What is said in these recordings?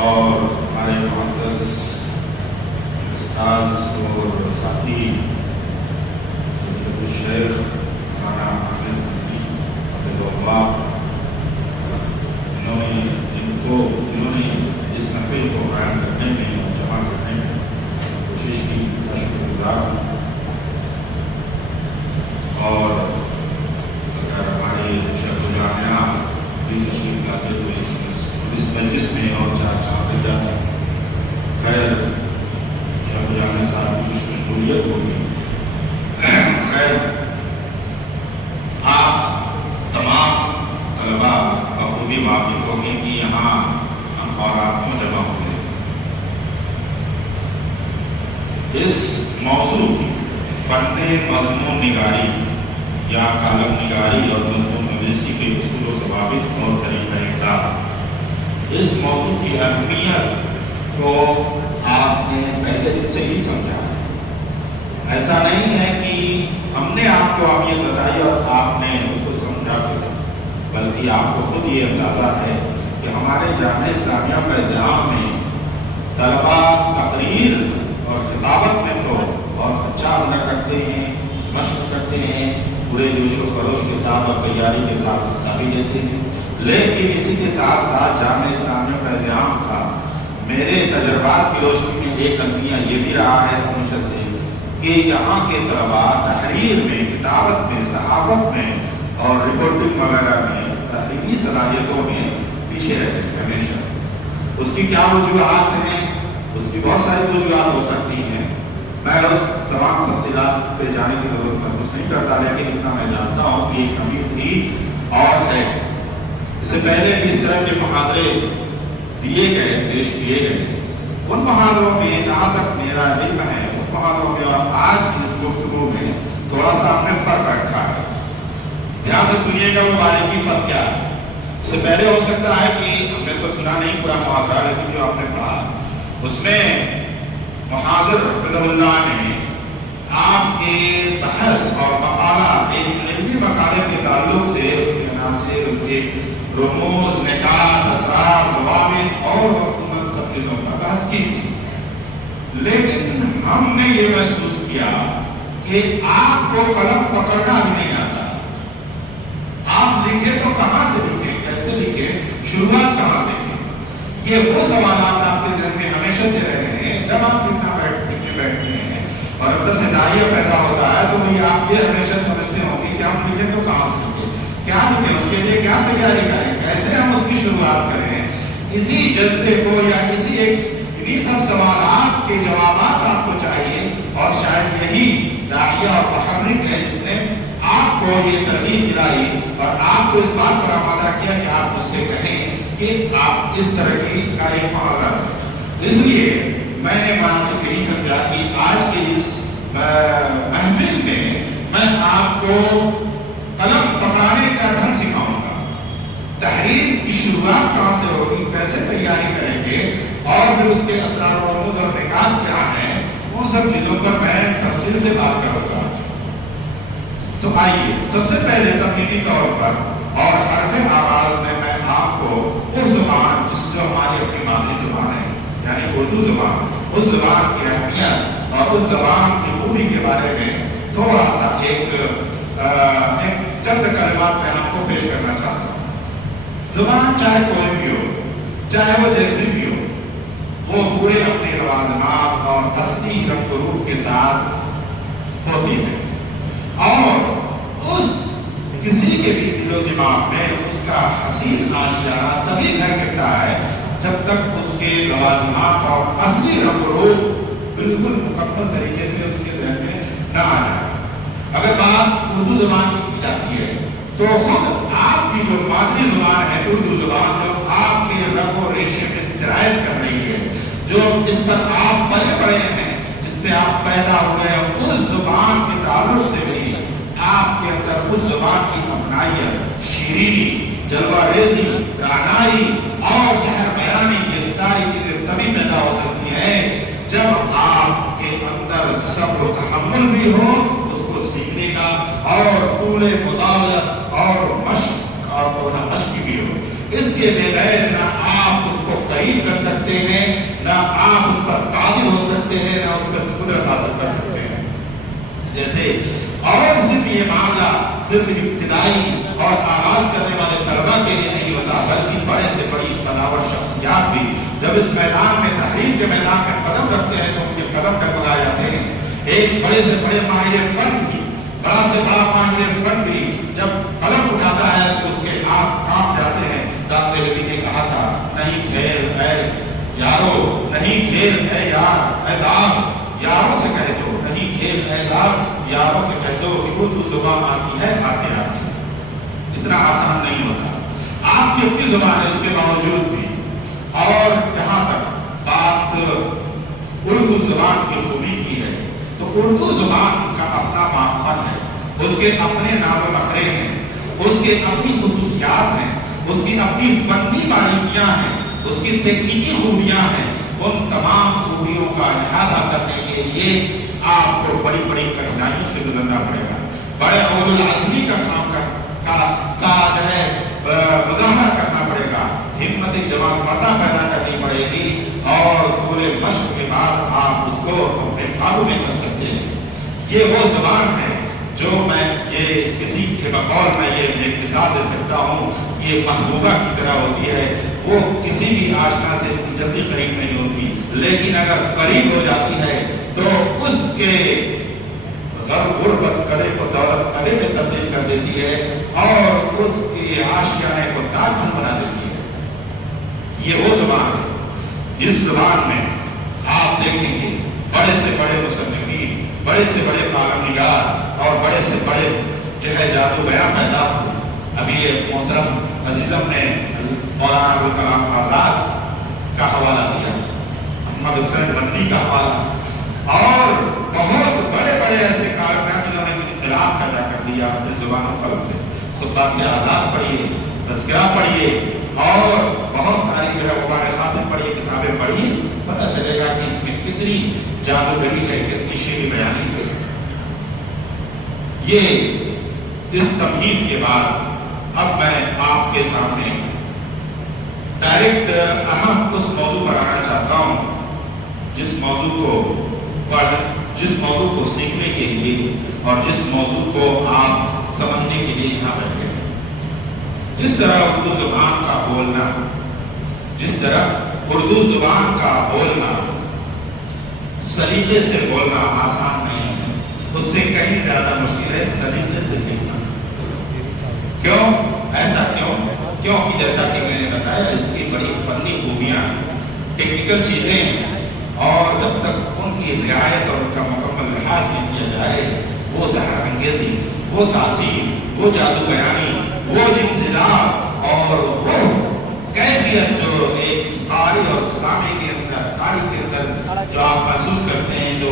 اور ہمارے معزز استاذ اور ساتھی شیخ مولانا عامر حنفی حفظہ اللہ، انہوں نے اس محفل کو قائم کرنے میں اور جمع کرنے میں کوشش کی، کا شکر گزار ہوں۔ اور اگر ہمارے شیخ الجامعہ بھی تشریف لاتے تو اس مجلس میں اور چار چاند لگ جاتے۔ خیر، شیخ الجامعہ صاحب کی کچھ مشغولیت ہوگی۔ خیر، آپ تمام طلباء بخوبی واقف ہوگی کہ یہاں ہم اور آپ کیوں جمع ہوئے۔ اس موضوع فن مضمون نگاری یا کالم نگاری اور مضمون نویسی کے اصول و ضوابط اور طریقہ کار، اس موضوع کی اہمیت کو آپ نے پہلے دن سے ہی سمجھا ہے۔ ایسا نہیں ہے کہ ہم نے آپ کو اہمیت بتائی اور آپ نے اس کو سمجھا، بلکہ آپ کو خود یہ اندازہ ہے کہ ہمارے جامعہ اسلامیہ فیضان میں طلباء تقریر اور خطابت میں تو بہت اچھا ہنر رکھتے ہیں، مشق کرتے ہیں، پورے جوش و خروش کے ساتھ اور تیاری کے ساتھ حصہ بھی لیتے ہیں، لیکن اسی کے ساتھ ساتھ جامعہ اسلامیہ فیضان کا میرے تجربات کی روشنی میں ایک المیہ یہ بھی رہا ہے ہمیشہ سے کہ یہاں کے طلباء تحریر میں، کتابت میں، صحافت میں اور رپورٹنگ وغیرہ میں، تحقیقی صلاحیتوں میں پیچھے رہتے ہیں ہمیشہ۔ اس کی کیا وجوہات ہیں؟ اس کی بہت ساری وجوہات ہو سکتی ہیں، میں اس تمام تفصیلات پہ جانے کی ضرورت محسوس نہیں کرتا، لیکن اتنا میں جانتا ہوں کہ یہ کمی تھی اور ہے۔ اس سے پہلے بھی اس طرح کے محاضرے دیے گئے، پیش کیے گئے۔ ان محاضروں میں جہاں تک میرا علم ہے، ان محاضروں میں اور آج کی اس گفتگو میں تھوڑا سا آپ نے فرق رکھا ہے۔ دھیان سے سنیے گا وہ باریکی فرق کیا ہے۔ اس سے پہلے ہو سکتا ہے کہ ہم نے تو سنا نہیں پورا محاضرہ، لیکن جو آپ نے پڑھا اس میں محاضر حفظہ اللہ نے آپ کے بحث اور مقالہ، ایک علمی مقالے کے تعلق سے اس کے عناصر، اس کے رموز، نکات، اسرار، ضوابط اور مفہوم سب چیزوں کا بحث کی تھی، لیکن ہم نے یہ محسوس کیا کہ آپ کو قلم پکڑنا بھی نہیں آتا۔ آپ لکھیں تو کہاں سے لکھیں، کیسے لکھیں، شروعات کہاں سے کریں؟ یہ وہ سوالات آپ کے ذہن میں ہمیشہ سے رہے ہیں جب آپ لکھنے بیٹھتے ہیں اور اندر سے داعیہ پیدا ہوتا ہے، تو وہی آپ یہ ہمیشہ سمجھتے ہوں کہ ہم لکھیں تو کہاں سے لکھیں، کیا لکھیں، اس کے لیے کیا تیاری کریں، کیسے ہم اس کی شروعات کریں۔ اسی جذبے کو یا انہی سب سوالات کے جوابات آپ کو چاہیے، اور شاید یہی داعیہ اور محرک ہے جس نے آپ کو یہ ترغیب دلائی اور آپ کو اس بات پر آمادہ کیا کہ آپ اس سے کہیں کہ آپ اس طرح کی کا ایک محاورہ۔ اس لیے میں نے مناسب یہی سمجھا کہ آج کے اس محفل میں میں آپ کو قلم پکڑانے کا ڈھنگ سکھاؤں گا، تحریر کی شروعات کہاں سے ہوگی، کیسے تیاری کریں گے، اور پھر اس کے اسرار و رموز اور نکات کیا ہیں، ان سب چیزوں پر میں تفصیل سے بات کروں گا۔ تو آئیے سب سے پہلے تمہیدی طور پر اور حرف آغاز میں آپ کو اس زبان جس جو ہماری اپنی مادری زبان ہے یعنی اردو زبان، اس زبان کی اہمیت اور اس زبان کی خوبی کے بارے میں تھوڑا سا ایک چند کلمات میں آپ کو پیش کرنا چاہتا ہوں۔ زبان چاہے کوئی بھی ہو، چاہے وہ جیسی بھی ہو، وہ پورے اپنے لوازمات اور اصلی رنگ و روپ کے ساتھ ہوتی ہے، اور اس کسی کے بھی دل و دماغ میں اس کا حسین آشیانہ تبھی گھر کرتا ہے جب تک اس کے لوازمات اور اصلی رنگ و روپ بالکل مکمل طریقے سے اس کے ذہن میں نہ آ جائے۔ اگر بات اردو زبان کی جاتی ہے تو خود آپ کی جو مادری زبان ہے اردو زبان، جو آپ کے رگ و ریشے میں سرایت کر رہی ہے، جو اس پر آپ پلے پڑے ہیں، جس پہ آپ پیدا ہوئے ہیں، اس زبان کے تعلق سے بھی آپ کے اندر اس زبان کی اپنائیت، شیرینی، جلوہ ریزی، رعنائی اور سحر بیانی، یہ ساری چیزیں تبھی پیدا ہو سکتی ہیں جب آپ کے اندر صبر و تحمل بھی ہو اس کو سیکھنے کا، اور طول مطالعہ اور مشق بھی ہو۔ اس کے بغیر نہ آپ اس کو قریب करीब कर सकते हैं, ना आप उस पर कादिर हो सकते हैं, ना उस पर कुदरत हासिल कर सकते हैं। जैसे और सिर्फ ये मामला सिर्फ इब्तिदाई और आगाज करने वाले तलबा के लिए नहीं होता, बल्कि बड़े से बड़ी तदावर शख्सियात भी जब इस मैदान में, तहरीर के मैदान में कदम रखते हैं तो उनके कदम डगमगाए जाते हैं। एक बड़े से बड़े माहिर फन भी, बड़ा से बड़ा माहिर फन भी जब कदम उठाता है तो उसके हाथ कांप जाते हैं। दाऊद नबी ने कहा था, नहीं खेल है यारो, नहीं खेल है यार, ऐ दाऊद यारों से कह दो, नहीं खेल है दाऊद यारों से कह दो कि उर्दू जुबान आती है आते आते। इतना आसान नहीं होता। आपकी अपनी जुबान है, उसके बावजूद भी। और जहाँ तक बात उर्दू जुबान की खूबी की है, तो उर्दू जुबान का अपना मापन है, उसके अपने नाज़ो नखरे हैं, उसके अपनी खुसूसियात हैं, उसकी अपनी फनी बारीकियां हैं, उसकी तकनीकी खूबियां हैं। उन तमाम खूबियों का इहाता करने के लिए आपको बड़ी बड़ी कठिनाइयों से गुजरना पड़ेगा। बड़े औलुल अज़मी का काम का जो है मुज़ाहरा करना पड़ेगा, हिम्मत जवान मर्दा पैदा करनी पड़ेगी, और पूरे मश्क के बाद आप उसको अपने काबू में कर सकते हैं। ये वो जुबान है जो मैं ये किसी के बकौल में ये एक मिसाल दे सकता हूँ, ये महबूबा की तरह होती है। वो किसी भी आशना से जल्दी करीब नहीं होती, लेकिन अगर करीब हो जाती है तो उसके गुर्बत करे को दौलत करे में तब्दील कर देती है, और उसकी आशियाने को ताजमहल बना देती है। ये वो जुबान है। इस जुबान में आप देखेंगे बड़े से बड़े मुसन्निफीन, बड़े से बड़े कालमनिगार और बड़े से बड़े जो है जादू बयां पैदा हुए। अभी ये मोहतरम अजीजम ने मौलाना अबुल कलाम आजाद का हवाला दिया, मोहम्मद हुसैन बंदी का हवाला, और बहुत बड़े बड़े ऐसे कारकुन जिन्होंने इख्तिलाफ पैदा कर दिया अपने जुबान और कलम से। खुतबात में आजाद पढ़िए, तज़किरा पढ़िए, और बहुत सारी जो है मुबारक खातिम पढ़िए, किताबें पढ़िए, पता चलेगा कि इसमें कितनी जादूगरी है, कितनी शेरी बयानी है। ये इस तमहीद के बाद अब मैं आपके सामने डायरेक्ट अहम उस मौजू पर आना चाहता हूँ जिस मौजू को सीखने के लिए और जिस मौजू को आप समझने के लिए यहाँ बैठे हैं। जिस तरह उर्दू जुबान का बोलना, जिस तरह उर्दू जुबान का बोलना सलीके से बोलना आसान नहीं है, उससे कहीं ज्यादा मुश्किल है सलीके से लिखना। क्यों? ऐसा क्यों? क्योंकि जैसा कि मैंने बताया, इसकी बड़ी फनी खूबियां, टेक्निकल चीजें हैं, और जब तक उनकी रियायत और उनका मुकम्मल लिहाज नहीं किया जाए, वो सहर अंगेजी, वो तासीर, वो जादू बयानी, वो इंतजार और वो कैफियत जो एक कारी और सुनामी के अंदर, कारी के अंदर जो आप महसूस करते हैं, जो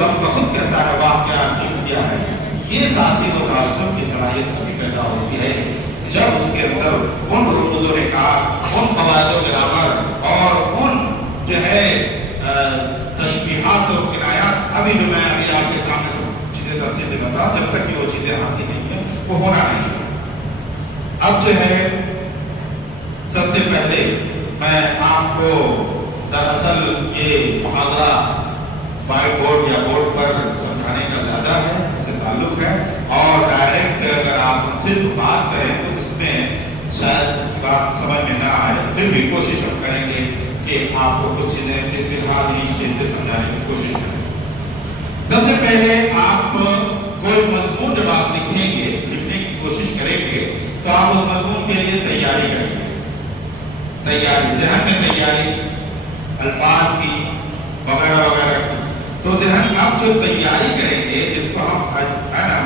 दम बखुद कहता है वाह क्या अजीब किया है, ये तासीर और तासुर की सलाहियत कभी पैदा होती है जब उसके अंदर उन रुमूज़ों ने कहा, उन क़वाइदों के अमल और उन जो है तशबीहात और किनायात, अभी जो मैं अभी आपके सामने सब चीजें तफसील से बता, जब तक कि वो चीजें आती नहीं है वो होना नहीं है। अब जो है सबसे पहले मैं आपको दरअसल ये मुहादरा व्हाइट बोर्ड या बोर्ड पर समझाने का ज्यादा है, इससे ताल्लुक है, और डायरेक्ट अगर आप उनसे बात करें तो इसमें शायद बात समझ में ना आए, फिर भी कोशिश हम करेंगे कि आपको कुछ चीजें फिलहाल ही स्टेज पे समझाने की कोशिश करें। सबसे पहले आप कोई मजमून जब आप लिखेंगे, लिखने की कोशिश करेंगे, तो आप उस मजमून के लिए तैयारी करेंगे। तैयारी, ज़हन में तैयारी अल्फाज की वगैरह वगैरह की। तो ज़हन आप जो तैयारी करेंगे, जिसको हम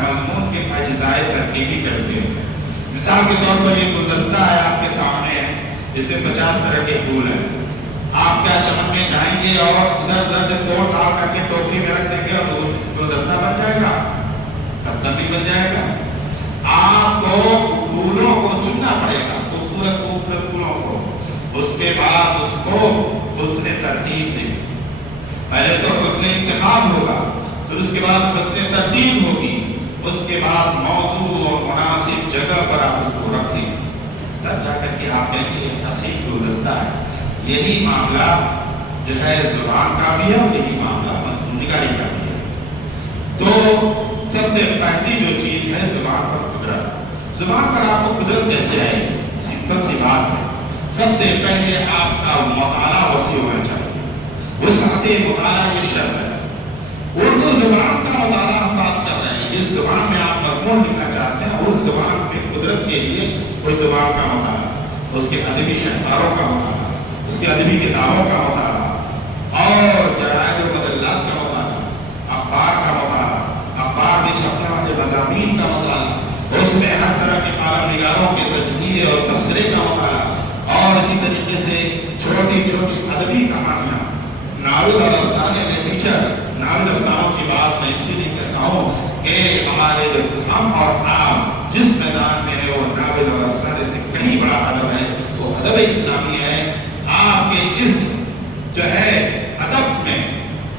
मजमून के अज्जाए तरकीबी कहते हैं। मिसाल के तौर पर ये गुलदस्ता है आपके सामने है, जिसमें 50 तरह के फूल हैं। आप क्या चमन में जाएंगे और इधर उधर से तोड़ ताड़ करके टोकरी में रख देंगे और गुलदस्ता बन जाएगा? तब तक नहीं बन जाएगा। आपको फूलों को चुनना पड़ेगा, खूबसूरत खूबसूरत फूलों को। उसके बाद उसको हुस्न तरतीब देंगे। पहले तो हुस्न इंतखाब होगा, फिर उसके बाद हुस्न तरतीब होगी, उसके बाद मौजू और मुनासिब जगह पर आप उसको रखें, तब जाकर के आप कहेंगे हसीन गुलदस्ता है, यही मामला जो है जुबान का भी है और यही मामला मजमून निगारी का भी है। तो सबसे पहली जो चीज है जुबान पर कुदरत। जुबान पर आपको कुदरत कैसे आएगी? सिंपल सी बात है, सबसे पहले आपका मुताला वसी होना चाहिए। वसअते मुताला ये शर्त है। उर्दू जुबान का मुताला हम बात कर रहे हैं, जिस जुबान में आप मजमून लिखना चाहते हैं उस जुबान में कुदरत के लिए कोई जुबान का मुताला, उसके अदबी शहकारों का मुताला, उसके अदबी किताबों का मुताला और जरायद और मजल्लात का मुताला, अखबार का मुताला, अखबार में छपने वाले मज़ामीन का मुताला, उसमें हर तरह के कालम निगारों के तजज़िये और तबसरे का मुताला और इसी तरीके से छोटी छोटी अदबी कहानियाँ, नावल और अफसाने लिटरेचर। नावल अफसानों की बात मैं इसलिए कहता हूँ कि हमारे जो हम और आप जिस मैदान में है वो नावल और अफसाने से कहीं बड़ा अदब है, वो अदब इस्लामी है। आपके इस जो है अदब में,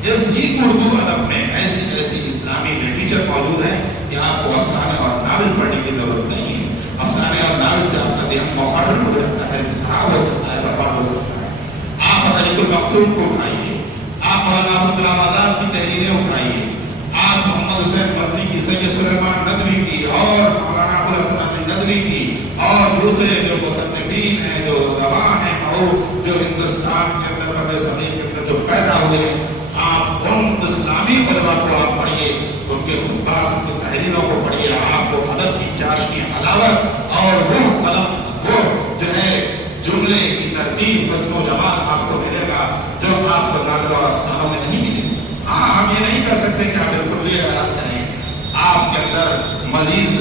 इस ही उर्दू अदब में ऐसी ऐसी इस्लामी लिटरेचर मौजूद है कि आपको अफसाने और नावल पढ़ने की जरूरत नहीं है। अफसाने और नावल से आपका ध्यान मुखर्रर हो जाता है, खराब हो सकता है, बर्बाद हो सकता है। आप तरीकुल मखतूम को उठाइए, आप मौलाना अब्दुल आज़ाद की तहरीरें उठाइए, आप मोहम्मद हुसैन मदनी की, सैयद सुलेमान नदवी की और मौलाना अबुल हसन नदवी की और दूसरे जो मुसन्निफीन हैं, जो उलमा हैं और जो हिंदुस्तान के अंदर बड़े सदी के अंदर जो पैदा हुए, आप उन इस्लामी उलमा को आप पढ़िए, उनके खुतबात, उनकी तहरीरों को पढ़िए। आपको अदब की चाशनी हलावत और वो कलम, वो जो है जुमले की तरतीब, वज़्न जमात आपको मिलेगा जो आपको नावल और अफसानों में नहीं मिलेगा। हाँ, हम ये नहीं कर सकते कि आप बिल्कुल ये राज करें। आपके अंदर मजीद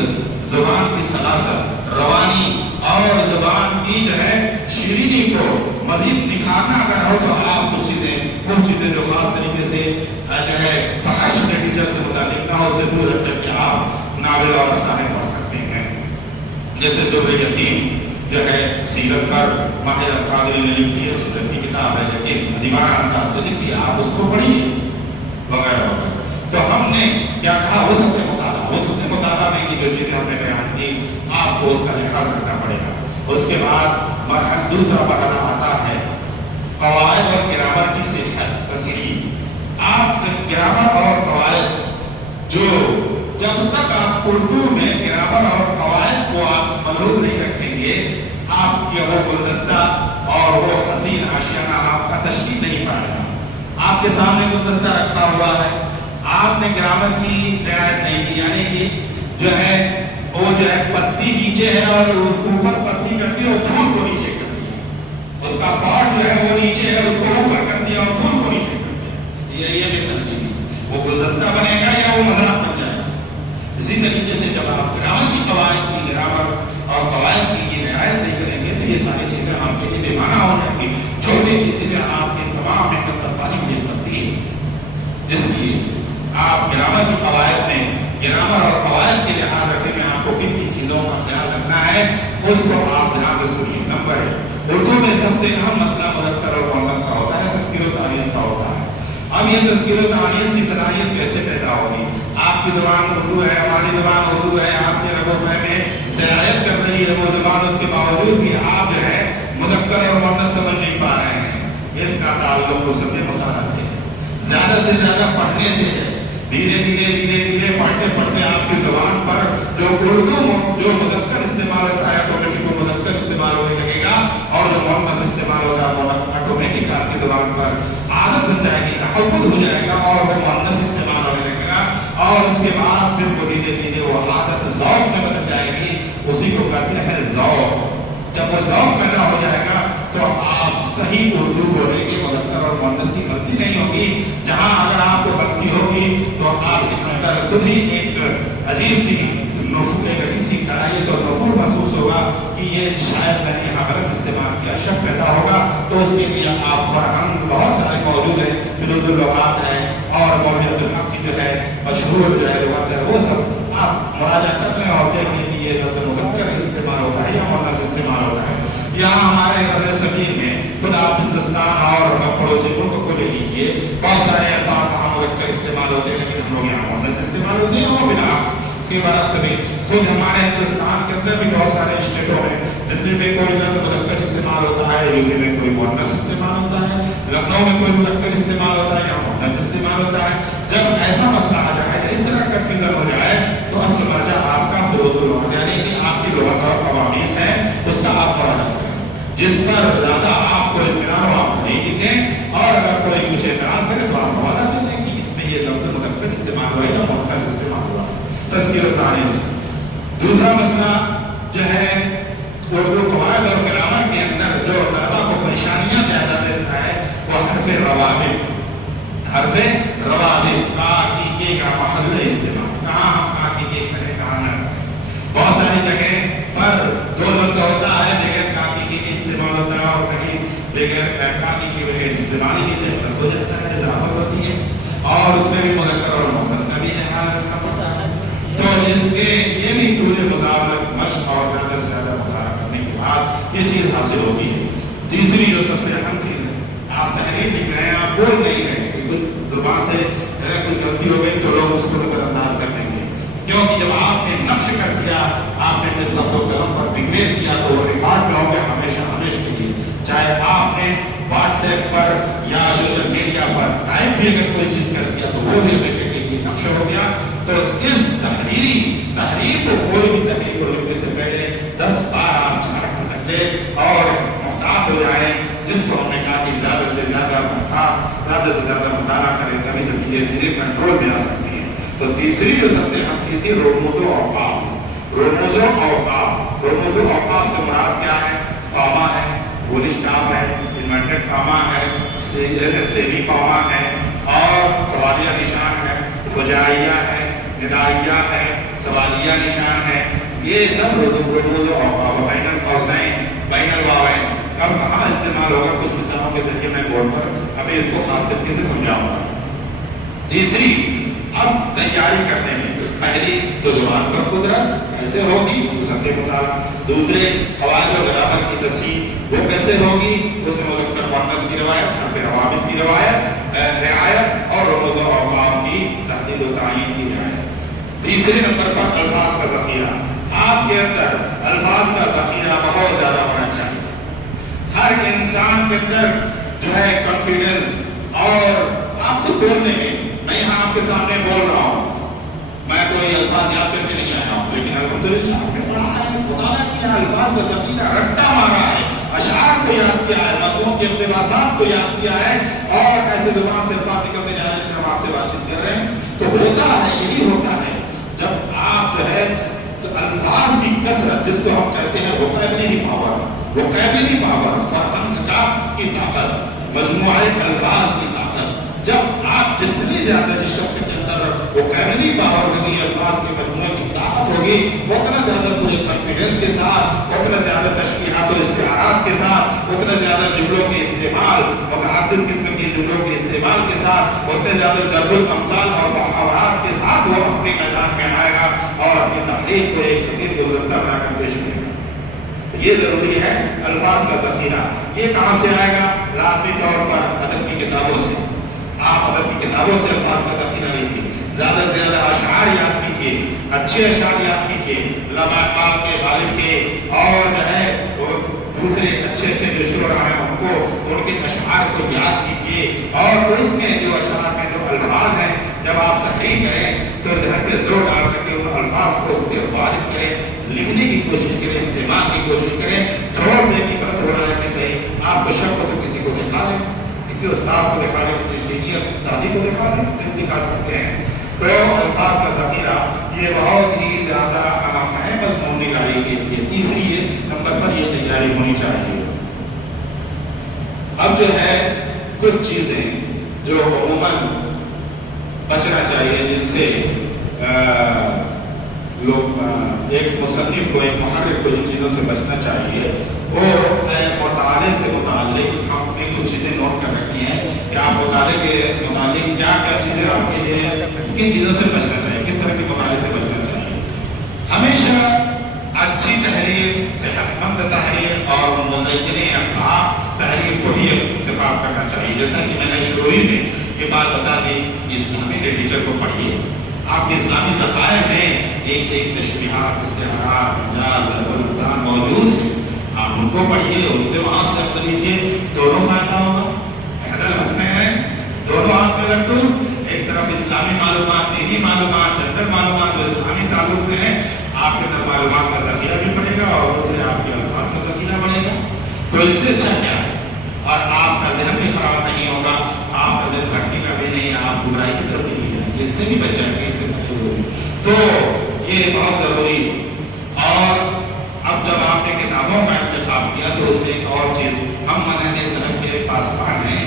जुबान की सलासत, रवानी और जुबान की जो है शीरीनी को मजीद निखारना अगर हो तो आप कुछ चीजें जो खास तरीके से जो है फहश लिटरेचर से मुतालिक ना हो, उससे दूर रख करके आप नावल और अफसाने पढ़ सकते हैं। जैसे दुर्र यतीम जो है सीरत पर माहिर कादरी ने लिखी है, सीरत की किताब है, लेकिन दीवाना अंदाज से लिखी, आप उसको पढ़िए वगैरह वगैरह। तो हमने क्या कहा, वो सबके मुताला, वो सबके मुताला में की जो चीजें हमने बयान की, आपको उसका लिहाज रखना पड़ेगा। उसके बाद दूसरा मरहला आता है कवायद और ग्रामर की सेहत तस्हीह। आप ग्रामर और कवायद जो जब तक आप उर्दू में ग्रामर और कवायद को आप मलूम नहीं रखेंगे, आपकी वो गुलदस्ता और वो हसीन आशियाना आपका तशकील नहीं पाएगा। आपके सामने गुलदस्ता रखा हुआ है, आपने ग्रामर की रियायत नहीं की, यानी कि जो है वो जो है पत्ती नीचे है और ऊपर पत्ती करती है और फूल को नीचे कर दिया, उसका पॉट जो है वो नीचे है, उसको ऊपर कर दिया और फूल को नीचे कर दिया। ये बेतरतीबी, वो गुलदस्ता बनेगा या वो मजाक बन जाएगा। इसी तरीके से जब आप ग्रामर की कवायद की, ग्रामर और कवायद की रियायत नहीं करेंगे तो ये सारी चीजें आपके लिए बेमाना हो जाएंगी। छोटी चीजें आपके तमाम मेहनत पर पानी फेर सकती है। इसलिए आप ग्रामर की कवायद में, ग्रामर और कवायद के लिहाज रखने में आपको किन किन चीजों का ख्याल रखना है, उसको आप ध्यान से सुनिए। नंबर 1, उर्दू में सबसे अहम मसला मुज़क्कर और मुअन्नस का होता है, तज़कीर व तानीस का होता है। अब ये तज़कीर व तानीस की सलाहियत कैसे पैदा होगी? आपकी ज़ुबान उर्दू है, हमारी ज़ुबान उर्दू है, आपके रगों में सरायत कर रही है वो ज़ुबान, उसके बावजूद भी आप जो है मुज़क्कर और मुअन्नस समझ नहीं पा रहे हैं। इसका ताल्लुक उसके मुसारा से है, ज़्यादा से ज़्यादा पढ़ने से है। धीरे धीरे पढ़ते पढ़ते आपकी ज़ुबान पर जो उर्दू जो मुज़क्कर इस्तेमाल होता है ऑटोमेटिक वो मुज़क्कर इस्तेमाल होने लगेगा और जो मुअन्नस इस्तेमाल होता है वो ऑटोमेटिक आपकी ज़ुबान पर आदत बन जाएगी, तक़व्वुद हो जाएगा और वो मुअन्नस इस्तेमाल होने लगेगा और उसके बाद फिर वो धीरे धीरे वो आदत ज़ौक़ में बदल जाएगी। उसी को कहते हैं ज़ौक़। जब वो ज़ौक़ पैदा हो जाएगा तो आप सही उर्दू बोलेंगे, मुज़क्कर और मुअन्नस की गलती नहीं होगी। जहाँ अगर आपको गलती होगी तो आपके अंदर खुद ही एक अजीब सी कराइए तो नफूर महसूस होगा कि ये शायद मैंने यहाँ गलत इस्तेमाल किया, शक पैदा होगा। तो उसके लिए आप फरहंग बहुत सारे मौजूद हैं, फिरोजुल लुगात है और मौलवी अब्दुल हक की जो है मशहूर जो है लुगात है, वो सब आप मुराजा कर लें और देखें कि ये लफ्ज़ मुज़क्कर इस्तेमाल होता है या मुअन्नस इस्तेमाल होता है। यहाँ हमारे बर्र सगीर में खुद आप हिंदुस्तान और पड़ोसी मुल्क को ले लीजिए, बहुत सारे अल्फाज़ वहाँ मुज़क्कर इस्तेमाल होते हैं, लेकिन हम लोग यहाँ मुअन्नस इस्तेमाल होते हैं और बिलाक्स के बाद सभी खुद हमारे हिंदुस्तान के अंदर भी बहुत सारे स्टेटों में दिल्ली में कोई लफ्ज़ मुज़क्कर استعمال ہوتا ہے, यूपी में कोई मुअन्नस इस्तेमाल होता है, लखनऊ में कोई मुज़क्कर इस्तेमाल होता है या मुअन्नस इस्तेमाल होता है. जब ऐसा मसला आ जाए, इस तरह कंफ्यूजन हो जाए, तो असल मर्जा आपका फिरोजुल वक़्त यानी कि आपकी लुग़त और कवामीस है उसका आप मुराजा करें, जिस पर ज़्यादा आपको इत्मीनान हो आप नहीं लिखें, और अगर कोई कुछ एतराज़ करे तो आप हवाला कर दें कि इसमें ये लफ्ज़ मुज़क्कर इस्तेमाल हुआ है या मुअन्नस इस्तेमाल हुआ है. तज़किर तारीफ़. दूसरा मसला जो है उर्दू क़वायद और ग्रामर के अंदर जो तलबा को परेशानियाँ ज़्यादा देता है वो हर्फ़े रवाबित का की का महल इस्तेमाल, कहाँ हम कहाँ की करें कहाँ न. बहुत सारी जगह पर दो लफ्ज़ होता है बगैर काकी के इस्तेमाल होता है और कहीं बगैर काकी के बगैर इस्तेमाल ही नहीं देता हो जाता है, इजाफत होती है, और उसमें भी मुज़क्कर और मुअन्नस का भी लिहाज रखना पड़ता है. तो इसके ये भी पूरे मुज़ावरत मश्क और ज़्यादा से ज़्यादा मुताला करने के बाद ये चीज़ हासिल होती है. तीसरी जो सबसे अहम चीज़ है, आप तहरीर लिख रहे हैं, आप बोल नहीं रहे, कुछ जुबान से कोई गलती हो गई तो लोग उसको नजरअंदाज कर देंगे, क्योंकि जब आपने नक्श कर दिया, आपने जब लफ्ज़ कलम पर बिखेर दिया तो वो रिकॉर्ड में होगा हमेशा हमेशा के लिए. चाहे आपने व्हाट्सएप पर या सोशल मीडिया पर टाइप भी अगर कोई चीज़ कर दिया तो वो भी हमेशा के लिए नक्श हो गया. तो इस तहरीर को कोई भी तहरीर को लिखने से पहले 10 बार आप झाड़ कर रख ले और मोहतात हो जाए, जिसको हमने कहा कि ज़्यादा से ज़्यादा मुताला करें, कभी तो धीरे धीरे कंट्रोल में आ सकती है. तो तीसरी जो सबसे अहम चीज़ थी रोज़ो औक़ाफ़ से मुराद क्या है? कामा है, फुल स्टॉप है, इन्वर्टेड कामा है, सेमी कामा है, और सवालिया निशान है, फुजाइया है, निदाइया है, सवालिया निशान है. ये सब रोज़ो औक़ाफ़ बैनल कौसैन बैनल वावैन कब कहाँ इस्तेमाल होगा, कुछ मिसालों के जरिए मैं बोर्ड पर हमें इसको खास तरीके से समझाऊंगा. तीसरी, अब तैयारी करते हैं, पहली तो ज़ुबान पर कुदरत कैसे होगी उसके मुताबिक, दूसरे क़वायद और ग्रामर की तस्हीह वो कैसे होगी, उसमें मुज़क्कर मुअन्नस की रिवायत, हर्फ़े रवाबित की रिवायत और रोज़ो औक़ाफ़ की तहदीद व तायीन की रियायत. तीसरे नंबर पर अल्फाज का ज़ख़ीरा. आपके अंदर अल्फाज का ज़ख़ीरा बहुत ज़्यादा होना चाहिए. हर इंसान के अंदर जो है कॉन्फिडेंस, और आपको बोलने में, मैं यहाँ आपके सामने बोल रहा हूँ, मैं कोई अल्फाज याद करके नहीं आया हूँ, लेकिन अल्हम्दुलिल्लाह आपने पढ़ा है, मुताला किया, अल्फाज का ज़ख़ीरा रट्टा मारा है, अशआर को याद किया है, मज़मून के इक़्तिबासात को याद किया है, और ऐसे ज़ुबान से अल्फाज निकलते जा रहे हैं जब आपसे बातचीत कर रहे हैं. तो होता है, यही होता है जब आप जो है अल्फाज की कसरत, जिसको हम कहते हैं वोकैबुलरी पावर, फहम का की ताकत, मजमूआ अल्फाज की ताकत. जब आप जितनी ज़्यादा जिस शख्स के अंदर वोकैबुलरी पावर होगी, अल्फाज के मजमूए की ताकत होगी, उतना ज़्यादा पूरे कॉन्फिडेंस के साथ, उतना ज़्यादा तशरीहात और इस्तिआरात के साथ, उतना ज़्यादा जुमलों के इस्तेमाल, मुतअद्दिद किस्म के जुमलों के इस्तेमाल के साथ, उतने ज़्यादा ज़रबुल अम्साल और मुहावरात के साथ वो अपने मैदान में आएगा और अपनी तहरीर को एक हसीन गुलदस्ता बनाकर पेश करेगा. ये जरूरी है अल्फाज का ज़ख़ीरा. ये कहाँ से आएगा? लाज़मी तौर पर अदब की किताबों से. आप अदब की किताबों से अल्फाज का ज़ख़ीरा लीजिए, ज़्यादा से ज़्यादा अशआर याद कीजिए, अच्छे अशआर याद कीजिए, उलमा इक़बाल के, गालिब के, और जो है दूसरे अच्छे जो शुरा हैं उनको, उनके अशआर को याद कीजिए, और उसमें जो अशआर में जो अल्फाज हैं, जब आप तहरीर करें तो ज़हन पे जोर डाल करके उन अल्फाज को उसके वारिद करें, लिखने की कोशिश करें, इस्तेमाल की कोशिश करें. छोड़ दें कि गलत हो रहा है कि सही, आपको शक हो तो किसी को दिखा दें, किसी उस्ताद को दिखा दें, किसी सीनियर साथी को दिखा दें, दिखा सकते हैं. तो अल्फाज का ज़ख़ीरा ये बहुत ही ज़्यादा अहम है मज़मून निगारी के लिए. तीसरी नंबर पर ये तैयारी होनी चाहिए. अब जो है कुछ चीज़ें जो अमूमन बचना चाहिए, जिनसे लोग एक मुसन्निफ़ को, एक मुहर्रिर को जिन चीज़ों से बचना चाहिए, वो मुताले से मुताल्लिक़ हमने कुछ चीज़ें नोट कर रखी हैं कि आप मुताले के मुताल्लिक़ क्या क्या चीज़ें आपके लिए, किन चीज़ों से बचना चाहिए, किस तरह के मुताले से बचना चाहिए. हमेशा अच्छी तहरीर, सेहतमंद तहरीर और मुज़य्यने अख़लाक़ तहरीर को ही इंतख़ाब करना चाहिए. जैसा कि मैंने शुरू ही में ये बात बता दी, इस्लामी लिटरेचर को पढ़िए. आपके इस्लामी ज़ख़ायर में एक से एक तशरीहात, इस्तिआरात, मजाज, ज़रबुल अम्साल मौजूद है. आप उनको पढ़िए, उनसे वहां से अक्सर लीजिए, दोनों फायदा होगा। अहदल हंसने हैं, दोनों हाथ में रख दो, एक तरफ इस्लामी मालूमात, दीनी मालूमात, जनरल मालूमात जो इस्लामी ताल्लुक से हैं, आपके अंदर मालूमात का जखीरा भी बढ़ेगा और दूसरे आपके अल्फाज का जखीरा बढ़ेगा। तो इससे अच्छा क्या है? और आपका ज़हन भी खराब नहीं होगा, आपका दिल भटकी का भी नहीं, आप बुराई की तरफ भी नहीं जाएंगे, इससे भी बच जाएंगे, इससे बचे हुए। तो ये बहुत जरूरी। और अब जब आपने किताबों का इंतखाब किया तो उसमें एक और चीज, हम मनहज सलफ के पासबान हैं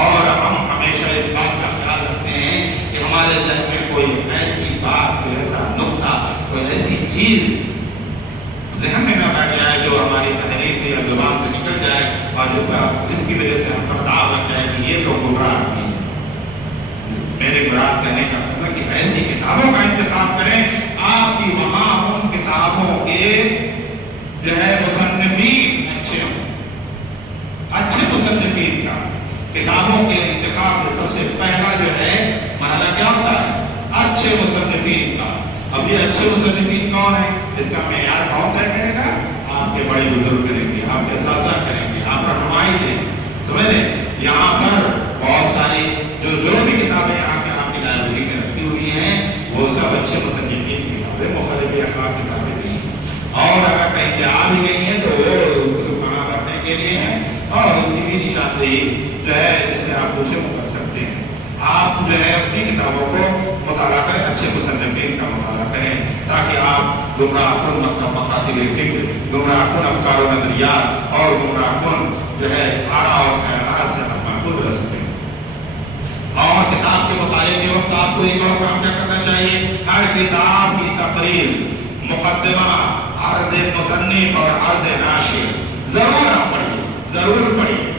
और हम हमेशा इस बात का ख्याल रखते हैं कि हमारे ज़हन में कोई ऐसी बात, कोई ऐसा नुक्ता, कोई ऐसी चीज ज़हन में न बैठ जाए जो हमारी तहरीर से या जुबान से निकल जाए और जिसकी वजह से हम पर दाव लग जाए कि ये तो गुमराह नहीं है। मेरे मुराद कहने का मतलब कि ऐसी किताबों का इंतखाब करें आपकी वहां उन किताबों के जो है मुसन्निफीन अच्छे हों, अच्छे मुसन्निफीन का किताबों के इंतखाब में सबसे पहला जो है मरहला क्या होता है? अच्छे मुसन्निफीन का। अब ये अच्छे मुसन्निफीन कौन है? इसका मेयार कौन तय करेगा? आपके बड़े बुजुर्ग करेंगे, आपके सासा करेंगे, आप रहनुमाई देंगे। समझ लें, यहाँ पर बहुत सारी जो भी किताबें आपकी लाइब्रेरी में रखी हुई हैं वो सब अच्छे मुसन्निफीन की किताबें, मुखालिफ अखलाक किताबें नहीं हैं। और अगर कहीं से आ भी गई हैं तो वो कहाँ करने के लिए है और उसकी भी निशानदेही जो है जिससे आप पूछे वो कर सकते हैं। आप जो है अपनी किताबों को मुताला करें, अच्छे मुसन्निफीन का मुताला करें ताकि आप गुमराहकुन मकातिब फिक्र, गुमराहकुन अफकार व नज़रियात और गुमराहकुन जो है आरा और ख्यालात से महफूज रह सकें। और किताब के मुताले के वक्त आपको एक और काम क्या करना चाहिए? हर किताब की तकरीज, मुकद्दमा, अर्द मुसन्निफ और अर्द नाशिर जरूर आप पढ़िए, जरूर पढ़िए।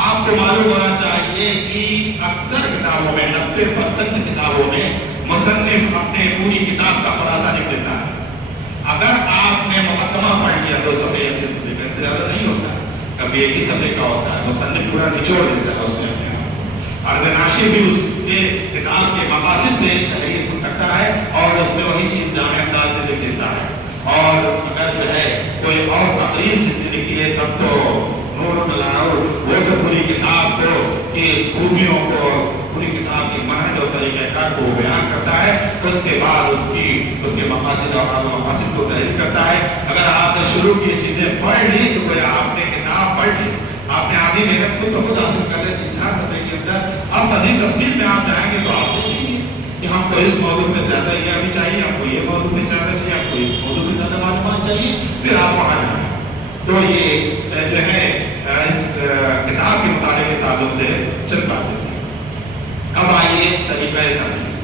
आपको मालूम होना चाहिए कि अक्सर किताबों में 90% किताबों में मुसन्निफ अपने पूरी किताब का खुलासा लिख देता है। अगर आपने मुकद्दमा पढ़ लिया 2 सफ़े या 3 सफ़े, इससे ज्यादा नहीं होता है, कभी एक ही सफ़े का होता है, मुसन्निफ पूरा निचोड़ देता है उसमें अपने आप। अर्द नाशिर भी उसके किताब के मकासिद पे तहरीर करता है और उसमें वही चीज जाने अंदाज में लिख देता है। और अगर जो है कोई और तकरीर जिसने लिखी है तब तो वो तो पूरी किताब को की खूबियों को, पूरी किताब की महज और तरीक़ेकार को बयान करता है, उसके बाद उसके मकासिद और मकासिद को तहरीर करता है। अगर आपने शुरू की चीजें पढ़ ली तो कोई आपने किताब पढ़ ली, आपने आधी मेहनत खुद हासिल कर ली 3-4 सफ़े के अंदर। अब मज़ीद तफसील में आप जाएंगे तो आप देखेंगे कि हमको इस मौजू में ज़्यादा यह भी चाहिए, हमको ये मौजू में ज़्यादा चाहिए, आपको इस मौजू में ज़्यादा मालूमात चाहिए, फिर आप वहाँ जाएंगे। तो ये जो है इस किताब के मुताले के ताल्लुक से चल पाते हैं। अब आइए तरीक़ा तहरीर।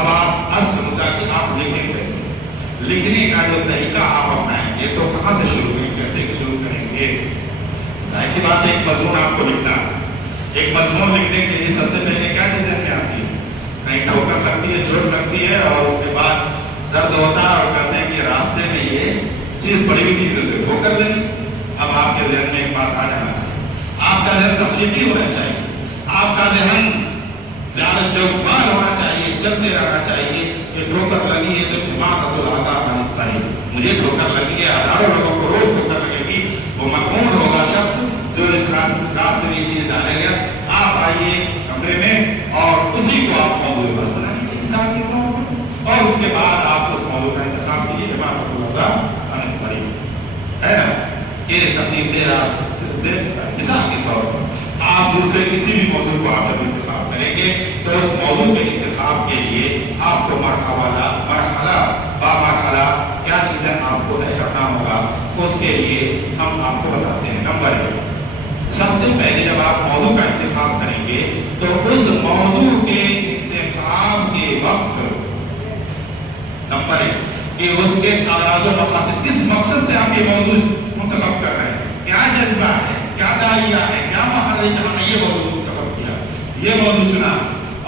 अब आप असल मुद्दा कि आप लिखें कैसे, लिखने का जो तरीका आप अपनाएंगे तो कहाँ से शुरू करेंगे, कैसे शुरू करेंगे? जाहिर सी बात है एक मजमून आपको लिखना है। एक मजमून लिखने के लिए सबसे पहले क्या चीज़ ध्यान में आती है? कहीं ठोकर लगती है, चोट लगती है और उसके बाद दर्द होता है और कहते हैं कि रास्ते में ये चीज़ बड़ी हुई थी, ठोकर लगी। अब आपके ज़हन में एक बात आ जाना चाहिए, आपका ज़हन तख्लीकी होना चाहिए, आपका ज़हन ज़्यादा जज्बात होना चाहिए, चलते रहना चाहिए कि ठोकर लगी है तो दिमाग तो लगा पाई, मुझे ठोकर लगी है, हज़ारों लोगों को रोज ठोकर लगेगी, वो मकबूल होगा शख्स जो इस रास्ते में चीज़ डालेगा। आप आइए कमरे में और उसी को आप मौजूद बस बनाइए इंसान के तौर पर और उसके बाद आप उस मौजूद का इंतखाब कीजिए जब आपको होगा है ना। ये तकलीफ दे रहा मिसाल के तौर पर आप दूसरे किसी भी मौजूद को आप जब इंतखाब करेंगे तो उस मौजूद के इंतखाब के लिए आपको मरहला बामरहला क्या चीज़ें आपको तय करना होगा, उसके लिए हम आपको बताते हैं। नंबर 1, सबसे पहले जब आप मौजू का इंतखाब करेंगे तो उस मौजू के इंतखाब के वक्त नंबर 1 कि उसके अगराज़ व मक़ासिद, किस मकसद से आप ये मौजू मुंतखब कर रहे हैं, क्या जज्बा है, क्या दाइया है, क्या महल है जहाँ ये मौजू मुंतखब किया, ये मौजू चुना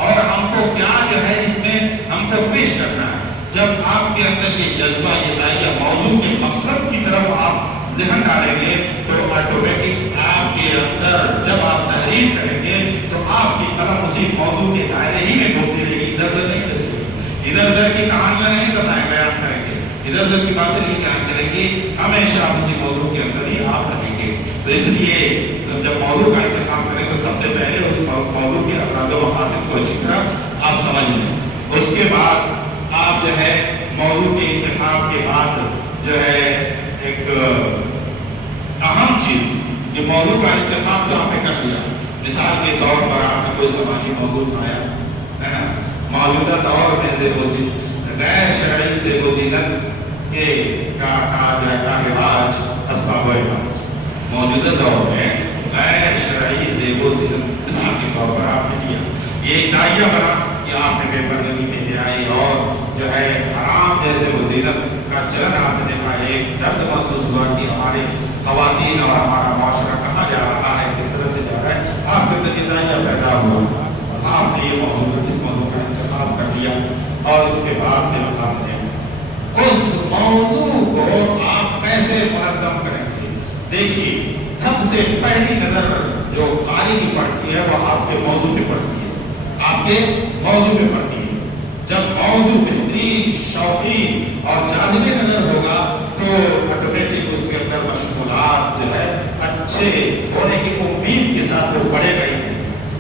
और हमको क्या जो है इसमें हमको पेश करना है। जब आपके अंदर ये जज्बा, ये दाइया मौजू के मकसद की तरफ आप ज़हन डालेंगे तो ऑटोमेटिक आपके अंदर जब आप तहरीर करेंगे तो आपकी कलम उसी मौजू के दायरे ही में घूमती रहेगी, इधर उधर नहीं चलेगी, इधर उधर की कहानियां नहीं बताएं बयान करेंगे, ادھر ادھر کی باتیں نہیں کیا کریں گے، ہمیشہ اپنی موضوع کے اندر ہی آپ رہیں گے۔ تو اس لیے جب موضوع کا انتخاب کریں تو سب سے پہلے اس موضوع کے افراد و مقاصد کو اچھی طرح آپ سمجھ لیں۔ اس کے بعد آپ جو ہے موضوع کے انتخاب کے بعد جو ہے ایک اہم چیز، یہ موضوع کا انتخاب تو آپ نے کر لیا، مثال کے طور پر آپ نے کوئی سماجی موضوع اٹھایا ہے نا، موجودہ دور میں غیر شرعی زیب و زینت کے کا رواج، اسباب و علاج، موجودہ دور میں غیر شرعی زیب و زینت مثال کے طور پر آپ نے لیا، یہ ایک دائیہ بنا کہ آپ نے بے پردگی میں لے آئی اور جو ہے حرام جیسے وزینت کا چلن آپ نے دیکھا، ایک درد محسوس ہوا کہ ہمارے خواتین اور ہمارا معاشرہ کہاں جا رہا ہے، کس طرح سے جا رہا ہے، آپ کے اندر دائیہ پیدا ہوا، آپ نے یہ موضوع اس موضوع کا انتخاب کر لیا اور اس کے بعد پھر آپ نے اس موضوع کو آپ کیسے منظم کریں گے۔ دیکھیے سب سے پہلی نظر جو قاری کی پڑتی ہے وہ آپ کے موضوع پہ پڑتی ہے، آپ کے موضوع پہ پڑتی ہے۔ جب موضوع بہترین، شوقی اور جاذب نظر ہوگا تو آٹومیٹک اس کے اندر مشغولات جو ہے اچھے ہونے کی امید کے ساتھ وہ پڑے گئی،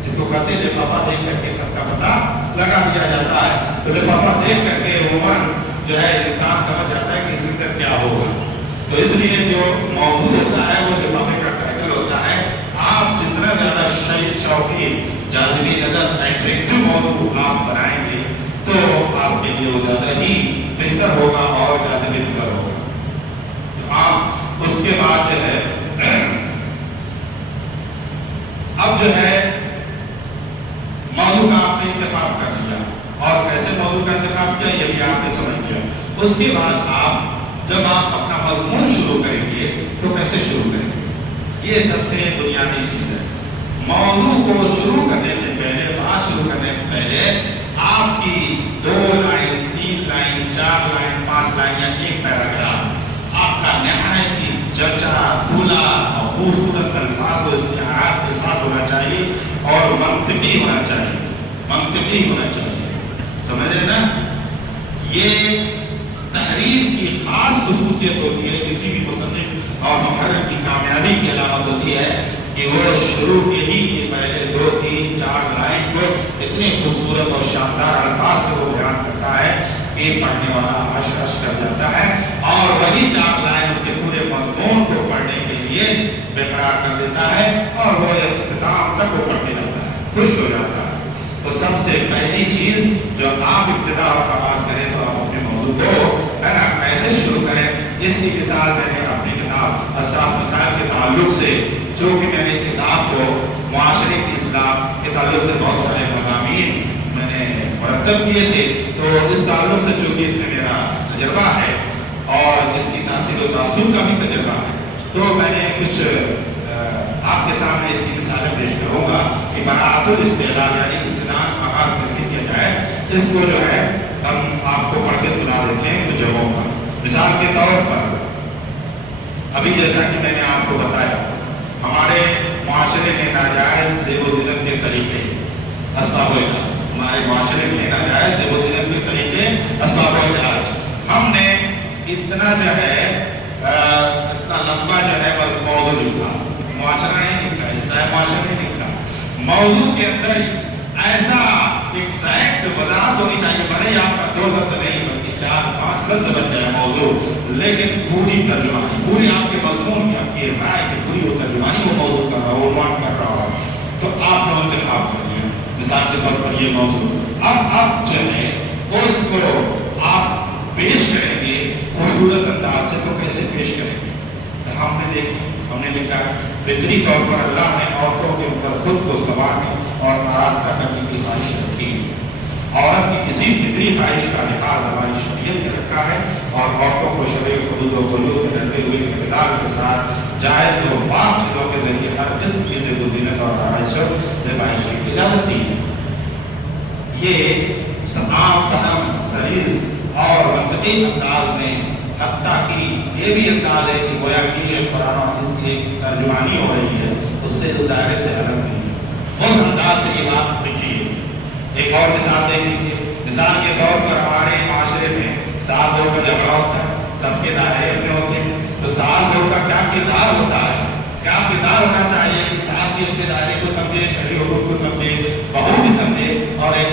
جس کو کہتے ہیں لفافہ دیکھ کر کے سب کا پتہ لگا دیا جاتا ہے۔ تو لفافہ دیکھ کر کے عموماً جو ہے انسان سمجھ جاتا ہے کہ اس کے اندر کیا ہوگا۔ تو اس لیے جو موضوع ہوتا ہے وہ لفافے کا ٹائٹل ہوتا ہے۔ آپ جتنا زیادہ شوقی، جاذبی نظر، اٹریکٹیو موضوع آپ بنائیں گے تو آپ کے لیے وہ زیادہ ہی بہتر ہوگا اور جاذبی نظر ہوگا۔ تو آپ اس کے بعد جو ہے اب جو ہے موضوع کا آپ نے انتخاب کر لیا اور کیسے موضوع کا انتخاب کیا یہ بھی آپ نے سمجھ لیا۔ اس کے بعد آپ جب آپ اپنا مضمون شروع کریں گے تو کیسے شروع کریں گے، یہ سب سے بنیادی چیز ہے۔ موضوع کو شروع کرنے سے پہلے، بات شروع کرنے سے پہلے آپ کی 2 لائن، 3 لائن، 4 لائن، 5 لائن یا ایک پیراگراف آپ کا نہایت ہی جچا دھلا اور خوبصورت الفاظ و استعارات کے ساتھ ہونا چاہیے اور منطقی ہونا چاہیے، منطقی ہونا چاہیے، سمجھ رہے نا؟ یہ تحریر کی خاص خصوصیت ہوتی ہے، کسی بھی مصنف اور محرر کی کامیابی کی علامت ہوتی ہے کہ وہ شروع کے ہی پہلے 2، 3، 4 لائن کو اتنے خوبصورت اور شاندار الفاظ سے وہ بیان کرتا ہے کہ پڑھنے والا عش عش کر جاتا ہے اور وہی 4 لائن اس کے پورے مضمون کو پڑھنے کے لیے برقرار کر دیتا ہے اور وہ اختتام تک وہ پڑھنے لگتا ہے، خوش ہو جاتا ہے۔ تو سب سے پہلی چیز جو آپ ابتدا اور آغاز کریں تو آپ اپنے موضوع کو ہے نا کیسے شروع کریں، اس کی مثال میں نے اپنی کتاب اساس مثال کے تعلق سے، جو کہ میں نے اس کتاب کو معاشرے کی اصلاح کے تعلق سے بہت سارے مضامین میں نے مرتب کیے تھے، تو اس تعلق سے چونکہ اس میں میرا تجربہ ہے اور اس کی تاثیر و تاثر کا بھی تجربہ ہے، تو میں نے کچھ آپ کے سامنے اس کی مثالیں پیش کروں گا کہ براعت الاستعداد یعنی امتنان آغاز کیسے کیا جائے۔ اس کو جو ہے ہم آپ کو پڑھ کے سنا دیتے ہیں کچھ جگہوں پر۔ مثال کے طور پر ابھی جیسا کہ میں نے آپ کو بتایا، ہمارے معاشرے میں ناجائز زیب و زینت کے طریقے، اسباب و علاج، ہمارے معاشرے میں ناجائز زیب و زینت کے طریقے، اسباب و علاج، ہم نے اتنا جو ہے اتنا لمبا جو ہے موضوع لکھا، معاشرہ نہیں لکھا، اصلاح معاشرہ نہیں لکھا، موضوع کے اندر ایسا ایگزیکٹ وضاحت ہونی چاہیے، بھلے آپ کا 2 لفظ نہیں بلکہ 4، 5 لفظ بن جائے موضوع، لیکن پوری ترجمانی، پوری آپ کے مضمون کی، آپ کی رائے کی پوری وہ ترجمانی وہ موضوع کر رہا ہو، عنوان کر رہا ہو، تو آپ نے انتخاب کر لیا۔ مثال کے طور پر یہ موضوع اب جو ہے اس کو آپ پیش کریں گے خوبصورت انداز سے، تو کیسے پیش کریں گے؟ ہم نے دیکھا، ہم نے لکھا فطری طور پر اللہ نے عورتوں کے اوپر خود کو سنوارنے اور آراستہ کرنے کی خواہش رکھی، عورت کی کسی فطری خواہش کا لحاظ ہماری شریعت نے رکھا ہے اور عورتوں کو شرع حدود و قیود میں رہتے ہوئے اقتدار کے ساتھ جائز و پاک چیزوں کے ذریعے ہر قسم کی زیب و زینت اور آرائش و زیبائش کی اجازت دی ہے۔ یہ عام فہم، سلیس اور منطقی انداز میں، حتیٰ کہ یہ بھی انداز ہے کہ گویا کہ یہ قرآن و حدیث کی ایک ترجمانی ہو رہی ہے، اس سے اس دائرے سے الگ نہیں ہے، اس انداز سے یہ بات لکھیے۔ ایک اور مثال دیکھ لیجیے، مثال کے طور پر ہمارے معاشرے میں 7 لوگوں کا جھگڑا ہوتا ہے، سب کے دائرے اپنے ہوتے ہیں. تو ساس بہو کا کیا کردار ہوتا ہے, کیا کردار ہونا چاہیے کہ ساس بھی اپنے دائرے کو سمجھے, شرعی حقوق کو سمجھے, بہو بھی سمجھے, اور ایک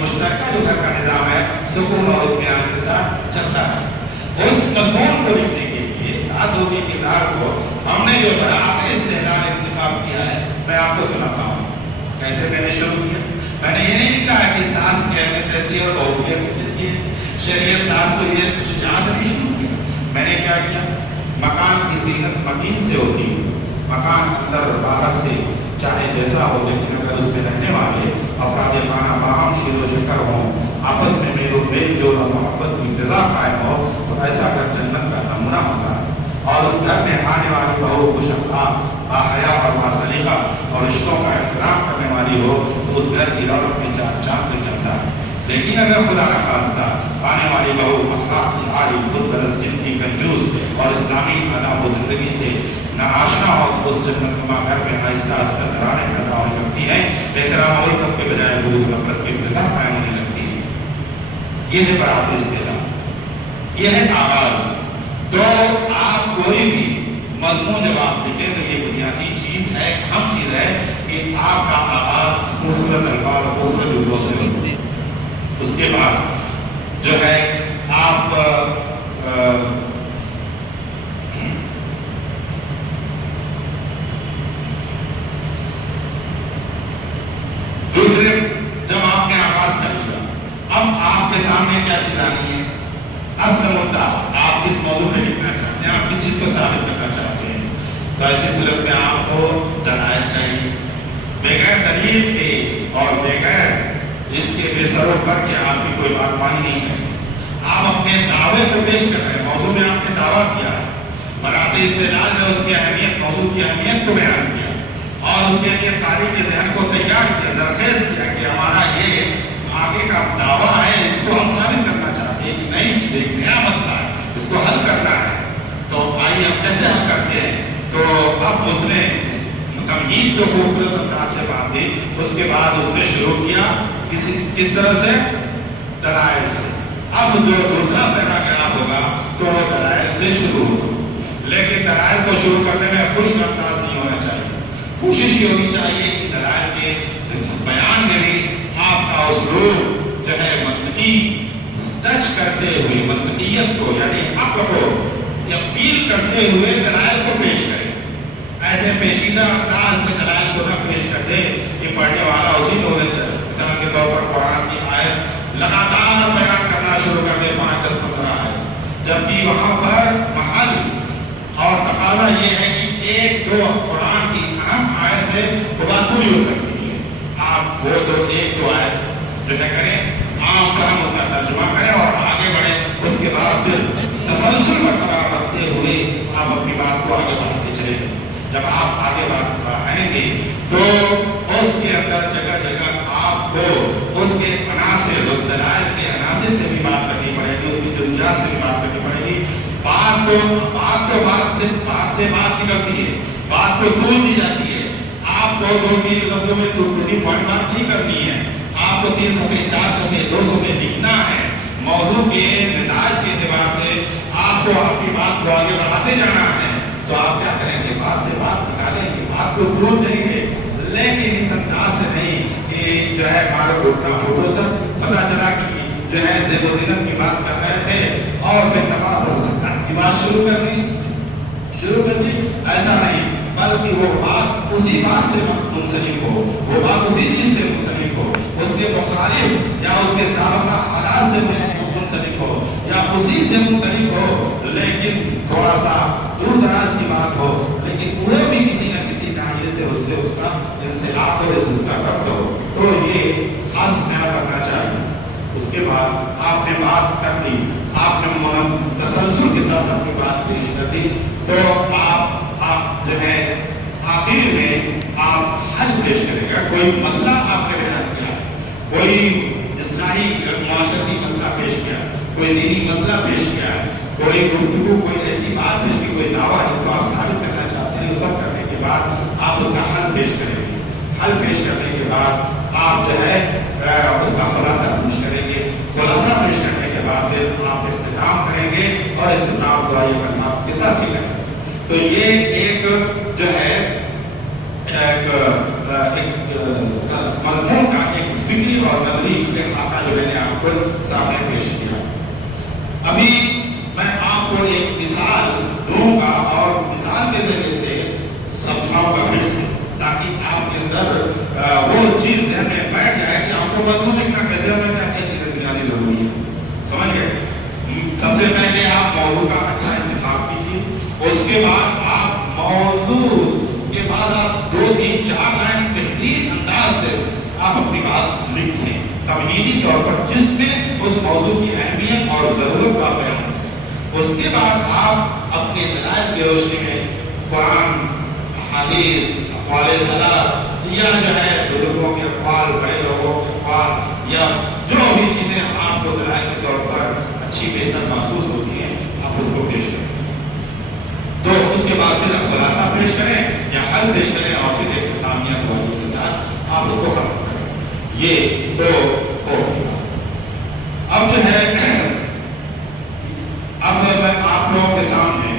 مشترکہ جو گھر کا نظام ہے سکون اور اطمینان کے ساتھ چلتا ہے. اس مضمون کو لکھنے کے لیے ساس بہو کے کردار کو ہم نے جو براعت استحلال انتخاب کیا ہے, میں آپ کو سناتا ہوں. کیسے میں نے شروع کیا؟ میں نے یہ نہیں کہا کہ ساس کی اہمیت ایسی ہے اور بہو کی اہمیت ایسی ہے. شریعت ساس کو یہ شجاعت نہیں شروع کیا. میں نے کیا کیا؟ مکان کی زینت مکین سے ہوتی ہے. مکان اندر اور باہر سے چاہے جیسا ہو, لیکن اگر اس میں رہنے والے افراد خانہ باہم شیر و شکر ہوں, آپس میں میل و میل جول اور محبت کی فضا قائم ہو, تو ایسا گھر جنت کا نمونہ ہوتا ہے. اور اس گھر میں آنے والی بہو خوش اخلاق, باحیا اور باصلیقہ اور رشتوں کا احترام کرنے والی ہو, تو اس گھر کی رونق میں چار چاند لگ جاتا ہے. لیکن اگر خدا نخواستہ آنے والی بہو اخلاق سے عاری, خود غرض, ضدی, کنجوس اور اسلامی آداب و زندگی سے ناآشنا ہو, تو اس جنت نما گھر میں آہستہ آہستہ دراڑیں پیدا ہونے لگتی ہیں, احترام اور عزت کے بجائے بغض و نفرت کی فضا قائم ہونے لگتی ہے. یہ ہے براعت استحلال, یہ ہے آغاز. تو آپ کوئی بھی مضمون جب آپ لکھیں تو یہ بنیادی چیز ہے, اہم چیز ہے کہ آپ کا آغاز خوبصورت الفاظ, خوبصورت جملوں سے ہو. اس کے بعد جو ہے آپ دوسرے, جب آپ نے آغاز کر لیا, اب آپ کے سامنے کیا چیز آنی ہے؟ اصل مدعا. آپ کس موضوع پہ لکھنا چاہتے ہیں, آپ کس چیز کو ثابت کرنا چاہتے ہیں. تو ایسی صورت میں آپ کو دلائل چاہیے. بغیر دلیل کے اور بغیر اس کے بے سر و پر کے آپ کی کوئی بات مانی نہیں ہے. آپ اپنے دعوے کو پیش کر رہے ہیں, موضوع میں آپ نے دعویٰ کیا ہے, براعت استحلال میں اس کی اہمیت, موضوع کی اہمیت کو بیان کیا, اور اس کے لیے تاریخ کے ذہن کو تیار کیا, زرخیز کیا کہ ہمارا یہ آگے کا دعویٰ ہے, اس کو ہم ثابت کرنا چاہتے ہیں, ایک نئی چیز, ایک نیا مسئلہ ہے, اس کو حل کرنا ہے. تو آئیے ہم کیسے حل کرتے ہیں. تو اب اس نے تمہید جو خوبصورت انداز سے بات دی, اس کے بعد اس نے شروع کیا کس طرح سے؟ دلائل سے. اب جو دوسرا پیراگراف ہوگا تو وہ دلائل سے شروع ہوگا, لیکن دلائل کو شروع کرنے میں خشک انداز نہیں ہونا چاہیے. کوشش یہ ہونی چاہیے کہ دلائل کے بیان میں بھی آپ کا اسلوب جو ہے منطقی ٹچ کرتے ہوئے, منطقیت کو یعنی عقل کو اپیل کرتے ہوئے دلائل کو پیش کریں. ایسے پیچیدہ انداز سے دلائل کو نہ پیش کر دے کہ پڑھنے والا اسی نالج, مثال کے طور پر قرآن کی آیت لگاتار بیان کرنا شروع کر دے 5-10 15 آیت, جبکہ وہاں پر محل اور تقاضا یہ ہے کہ 1-2 قرآن کی اہم آیت سے بات پوری ہو سکتی ہے. آپ وہ تو 1-2 آیت جو ہے کریں, عام فہم اس کا ترجمہ کریں اور آگے بڑھیں. اس کے بعد پھر تسلسل برقرار رکھتے ہوئے آپ اپنی بات کو آگے بڑھاتے چلے جائیں. جب آپ آگے بات بڑھائیں گے تو اس کے اندر جگہ جگہ آپ کو اس کے عناصر, اس دلائل کے عناصر سے بھی بات کرنی پڑے گی, اس کی جزیات سے بھی بات کرنی پڑے گی. بات سے بات نکلتی ہے, بات کو طول دی جاتی ہے. آپ کو 2-3 لفظوں میں پوری پوائنٹ بات نہیں کرنی ہے, آپ کو 3 صفحے 4 صفحے 2 صفحے لکھنا ہے. موضوع کے مزاج کے اعتبار سے آپ کو اپنی بات کو آگے بڑھاتے جانا ہے. تو آپ کیا کریں گے, بات سے بات نکالیں گے, بات کو طول دیں گے, لیکن اس انداز سے نہیں کہ جو ہے ہمارے گھٹنا فوٹو سب پتا چلا کہ جو ہے زیب و زینت کی بات کر رہے تھے اور پھر نماز کی بات شروع کر دی. ایسا نہیں, بلکہ وہ بات اسی بات سے منسلک ہو, وہ بات اسی چیز سے منسلک ہو, اس کے مخالف یا اس کے سابقہ حالات سے منسلک ہو یا اسی سے منسلک ہو, لیکن تھوڑا سا دور دراز کی بات ہو, لیکن وہ بھی کسی نہ کسی ناحیے سے اس کا انسلاخ ہو, اس کا ربط ہو. تو یہ خاص خیال رکھنا چاہیے. اس کے بعد آپ نے بات کر لی, آپ نے تسلسل کے ساتھ اپنی بات پیش کر دی, تو آپ جو ہے آخر میں آپ حل پیش کرے گا. کوئی مسئلہ آپ نے بیان کیا, کوئی اصلاحی معاشرتی مسئلہ پیش کیا, کوئی دینی مسئلہ پیش کیا, کوئی گفتگو, کوئی ایسی بات پیش کی, کوئی دعویٰ جس کو آپ ثابت کرنا چاہتے ہیں, وہ سب کرنے کے بعد آپ اس کا حل پیش کریں گے. حل پیش کرنے کے بعد آپ جو ہے اس کا خلاصہ پیش کریں گے. خلاصہ پیش کرنے کے بعد پھر آپ استعمال کریں گے اور اختتام دعا یہ کرنا آپ کے ساتھ ہی کریں۔ تو یہ ایک جو ہے ایک مضمون کا ایک فکری اور نظری خاکہ جو میں نے آپ کو سامنے پیش کیا۔ ابھی میں آپ کو ایک مثال دوں گا اور مثال کے ذریعے سے سمجھاؤں گا پھر سے، تاکہ آپ کے اندر وہ چیز ذہن میں بیٹھ جائے کہ آپ کو مضمون لکھنا کیسے ہونا ہے، کیا چیزیں بنیادی ضروری ہے۔ سمجھ گئے؟ سب سے پہلے آپ موضوع کا اچھا انتخاب کیجیے، اس کے بعد آپ موضوع کے بعد آپ 2-3-4 لائن بہترین انداز سے آپ اپنی بات لکھیں تمہیدی طور پر، جس میں اس موضوع کی اہمیت اور ضرورت کا بیان ہے۔ اس کے بعد آپ اپنے دلائل کی روشنی میں قرآن، حدیث، اقوال سلف یا جو ہے بزرگوں کے اقوال، بڑے لوگوں کے اقوال یا جو بھی چیزیں آپ کو دلائل کے طور پر اچھی بہتر محسوس ہوتی ہیں، آپ اس کو پیش کریں۔ تو اس کے بعد پھر خلاصہ پیش کریں یا حل پیش کریں اور پھر ایک اختتامیہ دعا کے ساتھ آپ اس کو ختم کریں۔ یہ تو ہو گیا۔ اب جو ہے اب میں آپ لوگوں کے سامنے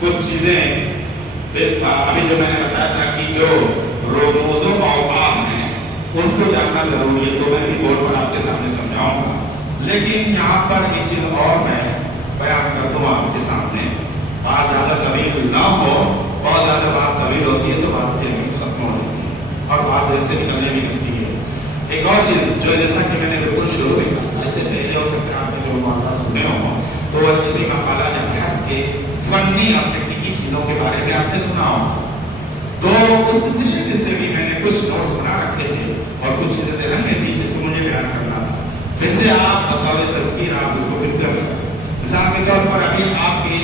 کچھ چیزیں ابھی جو میں نے بتایا تھا کہ جو موضوع اوقاف ہیں اس کو جاننا ضروری ہے، تو میں بھی بورڈ پر آپ کے سامنے سمجھاؤں گا، لیکن یہاں پر ایک چیز اور میں بیان کر دوں آپ کے سامنے۔ بات زیادہ طویل نہ ہو، بہت زیادہ بات طویل ہوتی ہے تو بات ختم ہو جاتی ہے اور بات دیر سے نکلنے بھی لگتی ہے۔ ایک اور چیز جو جیسا کہ میں نے بالکل شروع میں کہا، ایسے پہلے ہو سکتا ہے آپ نے جو معاملہ سنے ہوں تو یہ مقالہ یا بحث کے فنی اور تکنیکی چیزوں کے بارے میں آپ نے سنا ہو، تو اس سلسلے سے بھی میں نے کچھ نوٹس بنا رکھے تھے اور کچھ چیزیں ذہن میں تھی جس کو مجھے بیان کرنا تھا۔ پھر سے آپ بطور تذکیر آپ اس کو پھر سے مثال کے طور پر ابھی آپ کی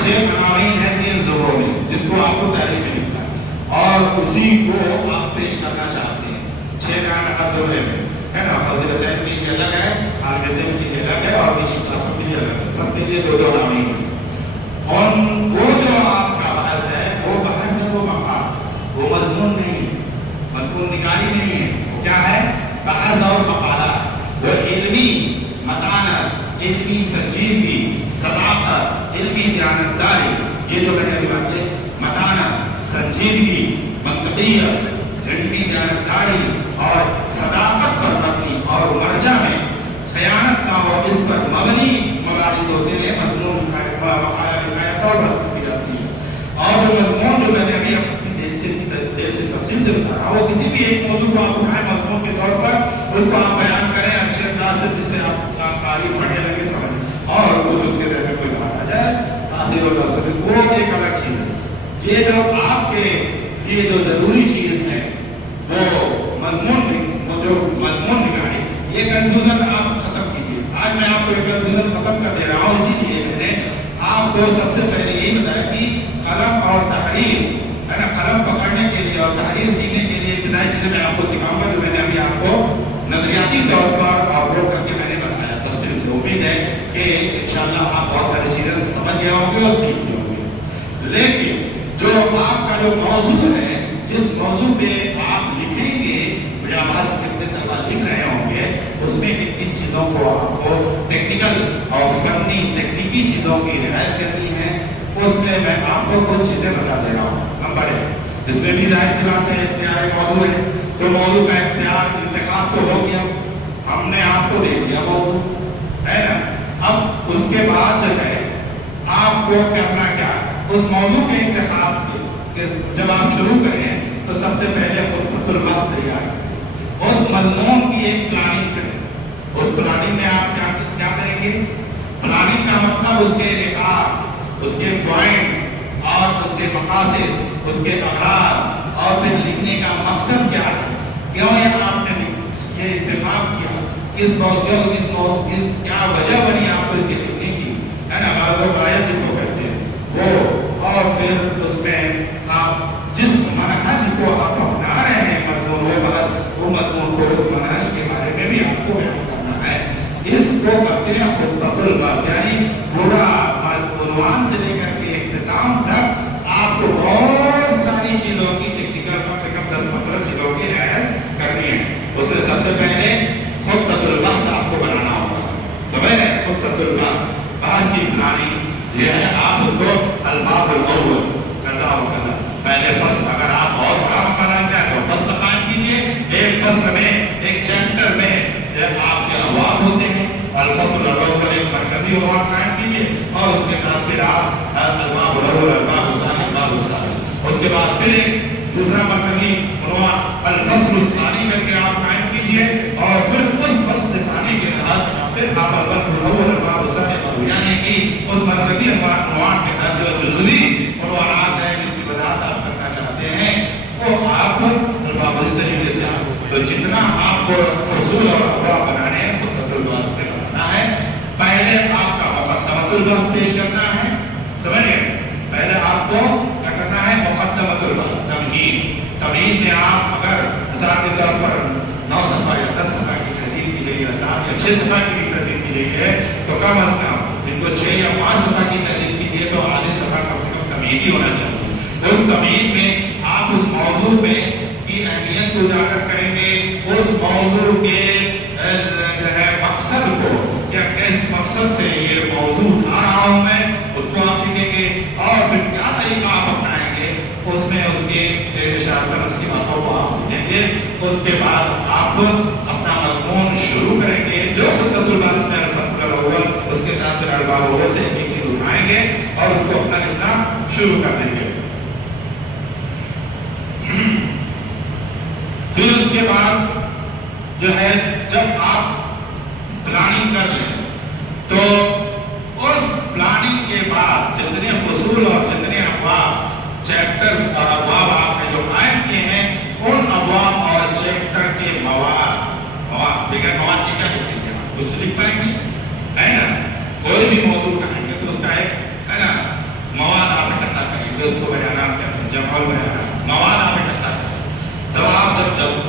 6 عناوین ہیں 3 زمروں میں، جس کو آپ کو تحریر میں لکھنا ہے اور اسی کو آپ پیش کرنا چاہتے ہیں۔ 6 عناوین ہر زمرے میں ہے نا، فضیلتین کی بھی الگ ہے، عالم دین کی بھی الگ ہے اور نجی کلاسوں کی بھی الگ ہے، سب کے لیے 2 عناوین ہیں۔ اور وہ جو آپ کا بحث ہے وہ بحث ہے، وہ مقام، وہ مضمون نہیں، مضمون نگاری نہیں ہے، وہ کیا ہے؟ بحث اور مقالہ، وہ علمی متانت، علمی سنجیدگی، صداقت، علمی دیانتداری، یہ جو میں نے ابھی بات کی، متانت، سنجیدگی، منطقیت، علمی دیانتداری اور صداقت پر مبنی اور مرجع میں خیانت نہ ہو، اس پر مبنی مباحث ہوتے ہیں، مضمون مقالہ لکھایا اور بحث کی جاتی ہے۔ اور جو مضمون جو میں نے ابھی اپنی دیر سے تفصیل سے بتا رہا ہوں، وہ کسی بھی ایک موضوع کو آپ اٹھائیں مضمون کے طور پر، اس کو آپ بیان کریں اچھے انداز سے، جس سے آپ قاری پڑھنے لگے سمجھ اور کچھ اس کے ذہن میں کوئی بات آ جائے، تاثیر و تاثر، وہ ایک الگ چیز ہے۔ یہ جو آپ کے لیے جو ضروری چیز ہے وہ مضمون نگاری، یہ کنفیوژن آپ ختم کیجیے۔ آج میں آپ کو ایک کنفیوژن ختم کر دے رہا ہوں، اسی لیے میں نے آپ کو سب سے پہلے یہی بتایا کہ قلم اور تحریر ہے نا، قلم پکڑنے کے لیے اور تحریر سیکھنے کے لیے ابتدائی چیزیں میں آپ کو سکھاؤں گا، جو میں نے ابھی آپ کو نظریاتی طور پر اور غور کر کے میں نے بتایا تفصیل سے۔ امید ہے کہ انشاءاللہ آپ بہت ساری چیزیں سمجھ گئے ہوں گے اور سیکھ گئے ہوں گے، لیکن جو آپ کا جو موضوع ہے، جس موضوع پہ آپ لکھیں گے یا بحث کرتے طلبا لکھ رہے ہوں گے، اس میں کن چیزوں کو آپ کو ٹیکنیکل اور فنی تکنیکی چیزوں کی رعایت کرنی ہے، اس میں میں آپ کو کچھ چیزیں بتا دے رہا ہوں۔ نمبر 1، اس میں بھی ظاہر سی بات ہے اختیار موضوع ہے، تو موضوع کا اختیار انتخاب تو ہو گیا، ہم نے آپ کو دے دیا موضوع ہے نا۔ اب اس کے بعد جو ہے آپ کو کرنا کیا ہے، اس موضوع کے انتخاب کے جب آپ شروع کریں تو سب سے پہلے خطبۃ البحث تیار کریں، اس مضمون کی ایک پلاننگ کریں۔ اس پلاننگ میں آپ کیا کریں گے؟ پلاننگ کا مطلب اس کے نکات، اس کے پوائنٹ اور اس کے مقاصد، اس کے اغراض اور پھر لکھنے کا مقصد کیا ہے، کیوں یہ آپ نے یہ انتخاب کیا، کس موضوع کیا وجہ بنی آپ کو اس کے لکھنے کی، ہے نا، غرض آیت جس کو کہتے ہیں وہ، اور پھر اس میں آپ جس منہج کو آپ اپنا رہے ہیں مضمون، وہ بحث وہ مضمون کو اس منہج کے بارے میں بھی آپ کو بیان کرنا ہے۔ اس کو کہتے ہیں خطبۃ البحث، یعنی پورا عنوان سے لے کر کے اختتام تک آپ کو بہت ساری چیزوں کی ٹیکنیکل کم سے کم 10-15 چیزوں کی رعایت کرنی ہے۔ اس میں سب سے پہلے خطبۃ البحث آپ کو بنانا ہوگا، سمجھ رہے ہیں؟ الفصل الاول ایک مرکزی عنوان قائم کیجیے اور اس کے بعد پھر آپ الباب الاول الباب الثانی الباب الثالث، اس کے بعد پھر ایک دوسرا مرکزی عنوان الفصل الثانی کر کے آپ قائم کیجیے اور پھر اس فصل ثانی کے تحت پھر آپ الباب الاول الباب الثانی، یعنی کہ اس مرکزی عنوان کے تحت جو جزوی عنوانات ہیں جس کی وضاحت آپ کرنا چاہتے ہیں وہ آپ الباب اس طریقے سے تو جتنا آپ کو فصول اور ابواب بنانے ہیں خطۃ البحث پہ بنانا ہے۔ پہلے آپ کا مقدمۃ البحث پیش کرنا ہے، سمجھے؟ پہلے آپ کو کیا کرنا ہے؟ مقدمۃ البحث، تمہید۔ تمہید میں آپ اگر مثال کے طور پر 9 صفحہ یا 10 صفحہ کی تحریر کی گئی ہے، 7 یا 6 صفحہ کی تحریر کی گئی ہے تو کم از کم ان کو 6 یا 5 صفحہ کی تحریر کیجیے تو آدھے صفحہ کم سے کم تمہید ہی ہونا چاہیے۔ اس تمہید میں آپ اس موضوع میں کی اہمیت کو اجاگر کریں گے، اس موضوع کے جو ہے مقصد کو، کیا کس مقصد سے یہ موضوع اٹھا رہا ہوں میں، اس کو آپ لکھیں گے اور پھر کیا طریقہ آپ اپنائیں گے اس میں اس کے اشارتاً اس کی باتوں کو آپ لکھیں گے۔ اس کے بعد آپ اپنا مضمون شروع کریں گے جو خطۃ البحث میں الفصل الاول، اس کے ساتھ پھر الباب الاول سے ایک چیز اٹھائیں گے اور اس کو اپنا لکھنا شروع کر دیں گے۔ پھر اس کے بعد جو ہے جب آپ پلاننگ کر لیں تو اس پلاننگ کے بعد جتنے فصول اور جتنے ابواب، چیپٹرز اور ابواب آپ نے جو قائم کیے ہیں ان ابواب اور چیپٹر کے مواد بغیر مواد کے کیا لکھیں گے؟ آپ کچھ لکھ پائیں گے؟ ہے نا؟ کوئی بھی موضوع کہیں گے تو اس کا ایک ہے نا مواد آپ اکٹھا کریں گے، اس کو بیانات کہتے ہیں، جمع بیانات، مواد آپ اکٹھا کریں گے۔ تو آپ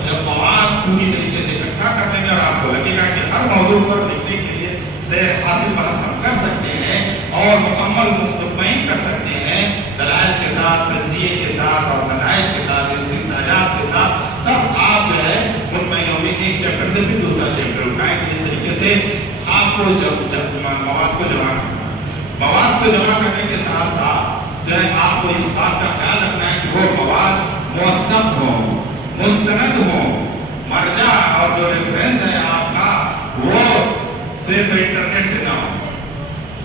جب مواد پوری طریقے سے اکٹھا کر دیں گے اور آپ کو لگے گا کہ ہر موضوع پر لکھنے کے لیے سے حاصل بحث ہم کر سکتے ہیں اور مکمل مطمئن کر سکتے ہیں دلائل کے ساتھ، تجزیے کے ساتھ اور نتائج کے ساتھ، استنتاجات کے ساتھ، تب آپ جو ہے مطمئن ہوں گے کہ ایک چیپٹر سے پھر دوسرا چیپٹر اٹھائیں گے۔ اس طریقے سے آپ کو جب مواد کو جمع کرنا ہے، مواد کو جمع کرنے کے ساتھ ساتھ جو ہے آپ کو اس بات کا خیال رکھنا ہے کہ وہ مواد موثق ہو، مستند ہو، مرجع اور جو ریفرنس ہے آپ کا وہ صرف انٹرنیٹ سے نہ ہو،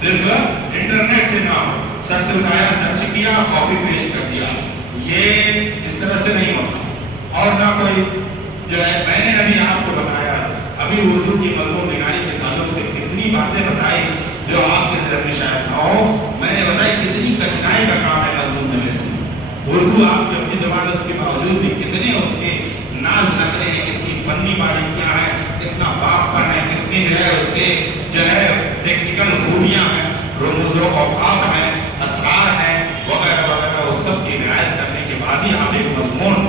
صرف انٹرنیٹ سے نہ ہو، سرچ اٹھایا، سرچ کیا، کاپی پیسٹ کر دیا، یہ اس طرح سے نہیں ہوتا۔ اور نہ کوئی جو ہے میں نے ابھی آپ کو بتایا، ابھی اردو کی مضمون نگاری کے تعلق سے کتنی باتیں بتائی جو آپ کے نظر میں شاید نہ ہو، میں نے بتائی کتنی کٹھنائی کا کام ہے مضمون نویسی۔ اردو آپ کی اپنی زبان ہے، اس کے باوجود بھی کتنے اس کے ناز نخرے ہیں، کتنی فنی باریکیاں ہیں، کتنا باپن ہے، کتنی جو ہے اس کے جو ہے ٹیکنیکل خوبیاں ہیں، رموز و اوقاف ہیں، اسرار ہیں وغیرہ وغیرہ، وہ سب کی رعایت کرنے کے بعد ہی آپ ایک مضمون،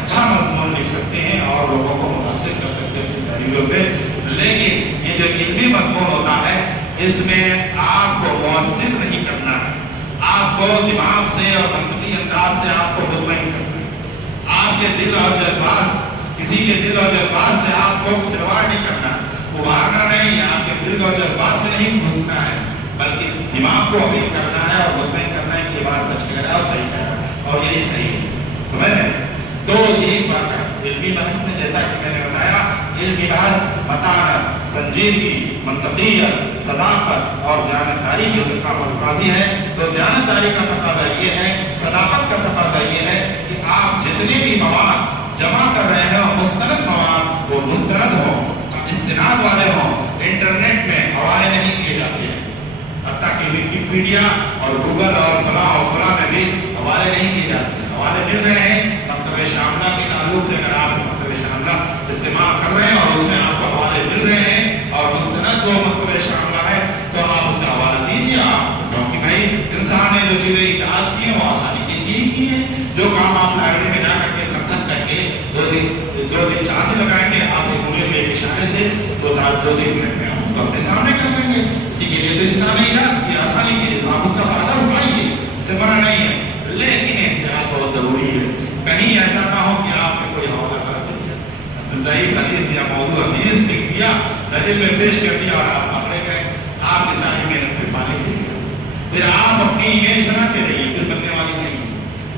اچھا مضمون لکھ سکتے ہیں اور لوگوں کو متاثر کر سکتے ہیں تحریروں سے۔ لیکن یہ جو علمی مضمون ہوتا ہے اس میں آپ کو مؤثر نہیں کرنا ہے، آپ کو دماغ سے اور منطقی انداز سے آپ کو مطمئن کرنا ہے، آپ کے دل اور جذبات، کسی کے دل اور جذبات سے آپ کو کھلواڑ نہیں کرنا ہے، ابھارنا نہیں ہے، آپ کے دل اور جذبات میں نہیں گھسنا ہے، بلکہ دماغ کو اپیل کرنا ہے اور مطمئن کرنا ہے کہ یہ بات سچ کہہ رہا ہے اور صحیح کہہ رہا ہے اور یہی صحیح ہے، سمجھ رہے ہیں؟ تو یہی بات ہے علمی بحث میں، جیسا کہ میں نے بتایا علمی بحث متانت، سنجیدگی، منطقیت، صداقت اور دیانتداری کی کا مرکزی ہے۔ تو دیانتداری کا تقاضا یہ ہے، صداقت کا تقاضا یہ ہے کہ آپ جتنے بھی مواد جمع کر رہے ہیں اور مستند مواد وہ مستند ہوں، استناد والے ہوں، انٹرنیٹ میں حوالے نہیں کیے جاتے ہیں، حتیٰ کہ ویکیپیڈیا اور گوگل اور فلاں میں بھی حوالے نہیں کیے جاتے ہیں، حوالے مل رہے ہیں مکتبہ شاملہ کے تعلق سے۔ اگر آپ مکتبہ شاملہ استعمال کر رہے ہیں اور اس میں آپ کو حوالے مل رہے ہیں اور مستند وہ مکتبہ شاملہ ہے تو آپ اس کا حوالہ دیجیے آپ، کیونکہ بھائی انسان نے جو چیزیں ایجاد کی ہیں وہ آسانی کے لیے کی ہیں۔ جو کام آپ لائبریری میں جا کر کے خط کر کے 2 دن 4 دن لگائیں گے، آپ ایک انگلی میں ایک اشارے سے 2-3 منٹ میں آپ اس کو اپنے سامنے کر لیں گے۔ اسی کے لیے تو انسان نے ایجاد کیا، آسانی کے لیے، تو آپ اس کا فائدہ اٹھائیے، اس سے منع نہیں ہے، لیکن احتیاط بہت ضروری ہے، کہیں ایسا نہ ہو کہ آپ نے کوئی حوالہ کر دیا، ضعیف حدیث یا موضوع حدیث لکھ دیا، دلیل میں پیش کر دیا اور آپ پکڑے گئے، آپ کی ساری محنت پہ پانی گر گیا، پھر آپ اپنی امیج بناتے رہیے، پھر بننے والی نہیں۔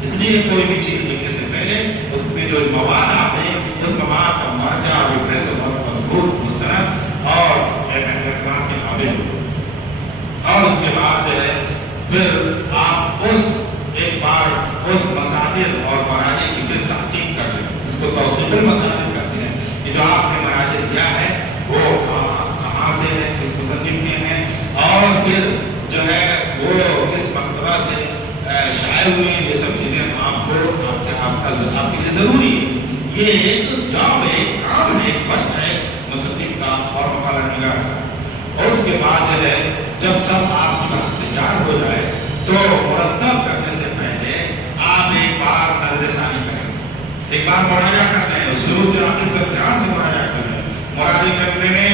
اس لیے کوئی بھی چیز لکھنے سے پہلے اس میں جو مواد آپ ہیں اس مواد کا مرجع اور ریفرنس بہت مضبوط، مستند اور हुए हैं, ये सब चीजें आपको आपके लिए जरूरी है। ये एक जॉब है, एक काम है, एक वर्क है मुसद्दिक का और मकालनिगार का। और उसके बाद जो है जब सब आपके पास तैयार हो जाए तो मुरतब करने से पहले आप एक बार नजरसानी करें, एक बार मुराजा करते हैं, शुरू से आखिर तक ध्यान से मुराजा करते हैं। मुराजे करने में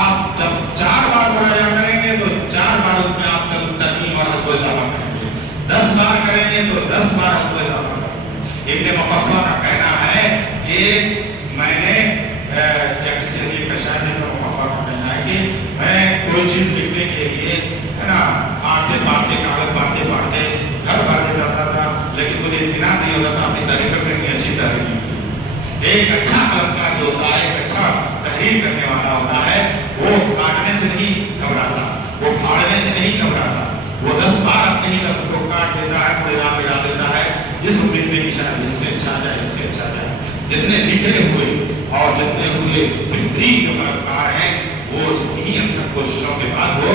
आप जब 4 बार मुराजा करेंगे तो 4 बार उसमें आप तरमीम और हद इजाफा करेंगे, 10 बार करेंगे तो 10 बार हद इजाफा करेंगे। इब्न मुक़फ़्फ़ा का कहना है कि मैंने या किसी अदीब का शायर इब्न मुक़फ़्फ़ा का कहना है कि मैं कोई चीज लिखने के लिए है ना आते पाते कागज पाते पाते घर बाते जाता था, लेकिन मुझे इत्मीनान नहीं होता था अपनी तारीफ करने की अच्छी तारीफ। एक अच्छा कलमकार जो होता है, एक अच्छा तहरीर करने वाला होता है, वो काटने से नहीं घबराता, वो फाड़ने से नहीं घबराता, वो 10 बार अपने ही लफ्ज़ को काट देता है, खुदा पे डाल देता है, इस उम्मीद में कि शायद इससे अच्छा जाए, इससे अच्छा जाए। जितने निखरे हुए और जितने हुए बेहतरीन जो कलाकार हैं वो इन्हीं अंतर कोशिशों के बाद वो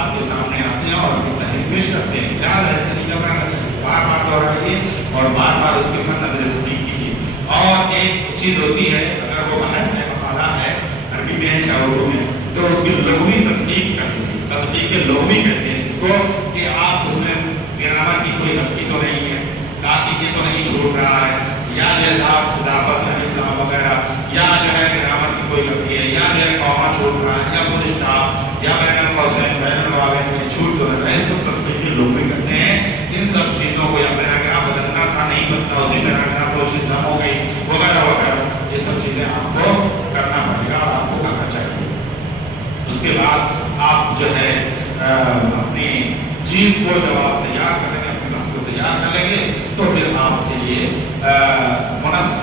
आपके सामने आते हैं और अपनी तहरीर पेश करते हैं। याद ऐसे नहीं घबराना चाहिए, बार बार दोहराइए और बार बार उसके ऊपर नजरसानी कीजिए। और एक चीज होती है, अगर वो बहस है, मकाला है, अरबी में है चाहे उर्दू में, तो उसकी लग़वी तदकीक कर लीजिए। तदकीक लग़वी कहते हैं जिसको कि आप उसमें ग्रामर की कोई गलती तो नहीं है, ताक़ीद तो नहीं छूट रहा है, या इजाफत वगैरह, या जो है ग्रामर की कोई गलती है, या जो है कॉमा छूट रहा है, या फुल स्टॉप, या बैनल कौसैन बैनल वावे में छूट तो रहा है, सब तदकीक लग़वी करते हैं। इन सब चीज़ों को या पैराग्राफ बदलना था, नहीं बदला, उसी पैराग्राफ को चीज़ हो गई वगैरह वगैरह, ये सब चीज़ें आपको करना पड़ेगा और आपको करना चाहिए। उसके बाद आप जो है अपनी चीज़ को जब आप तैयार करेंगे, अपने लफ्ज़ को तैयार कर लेंगे, तो फिर आपके लिए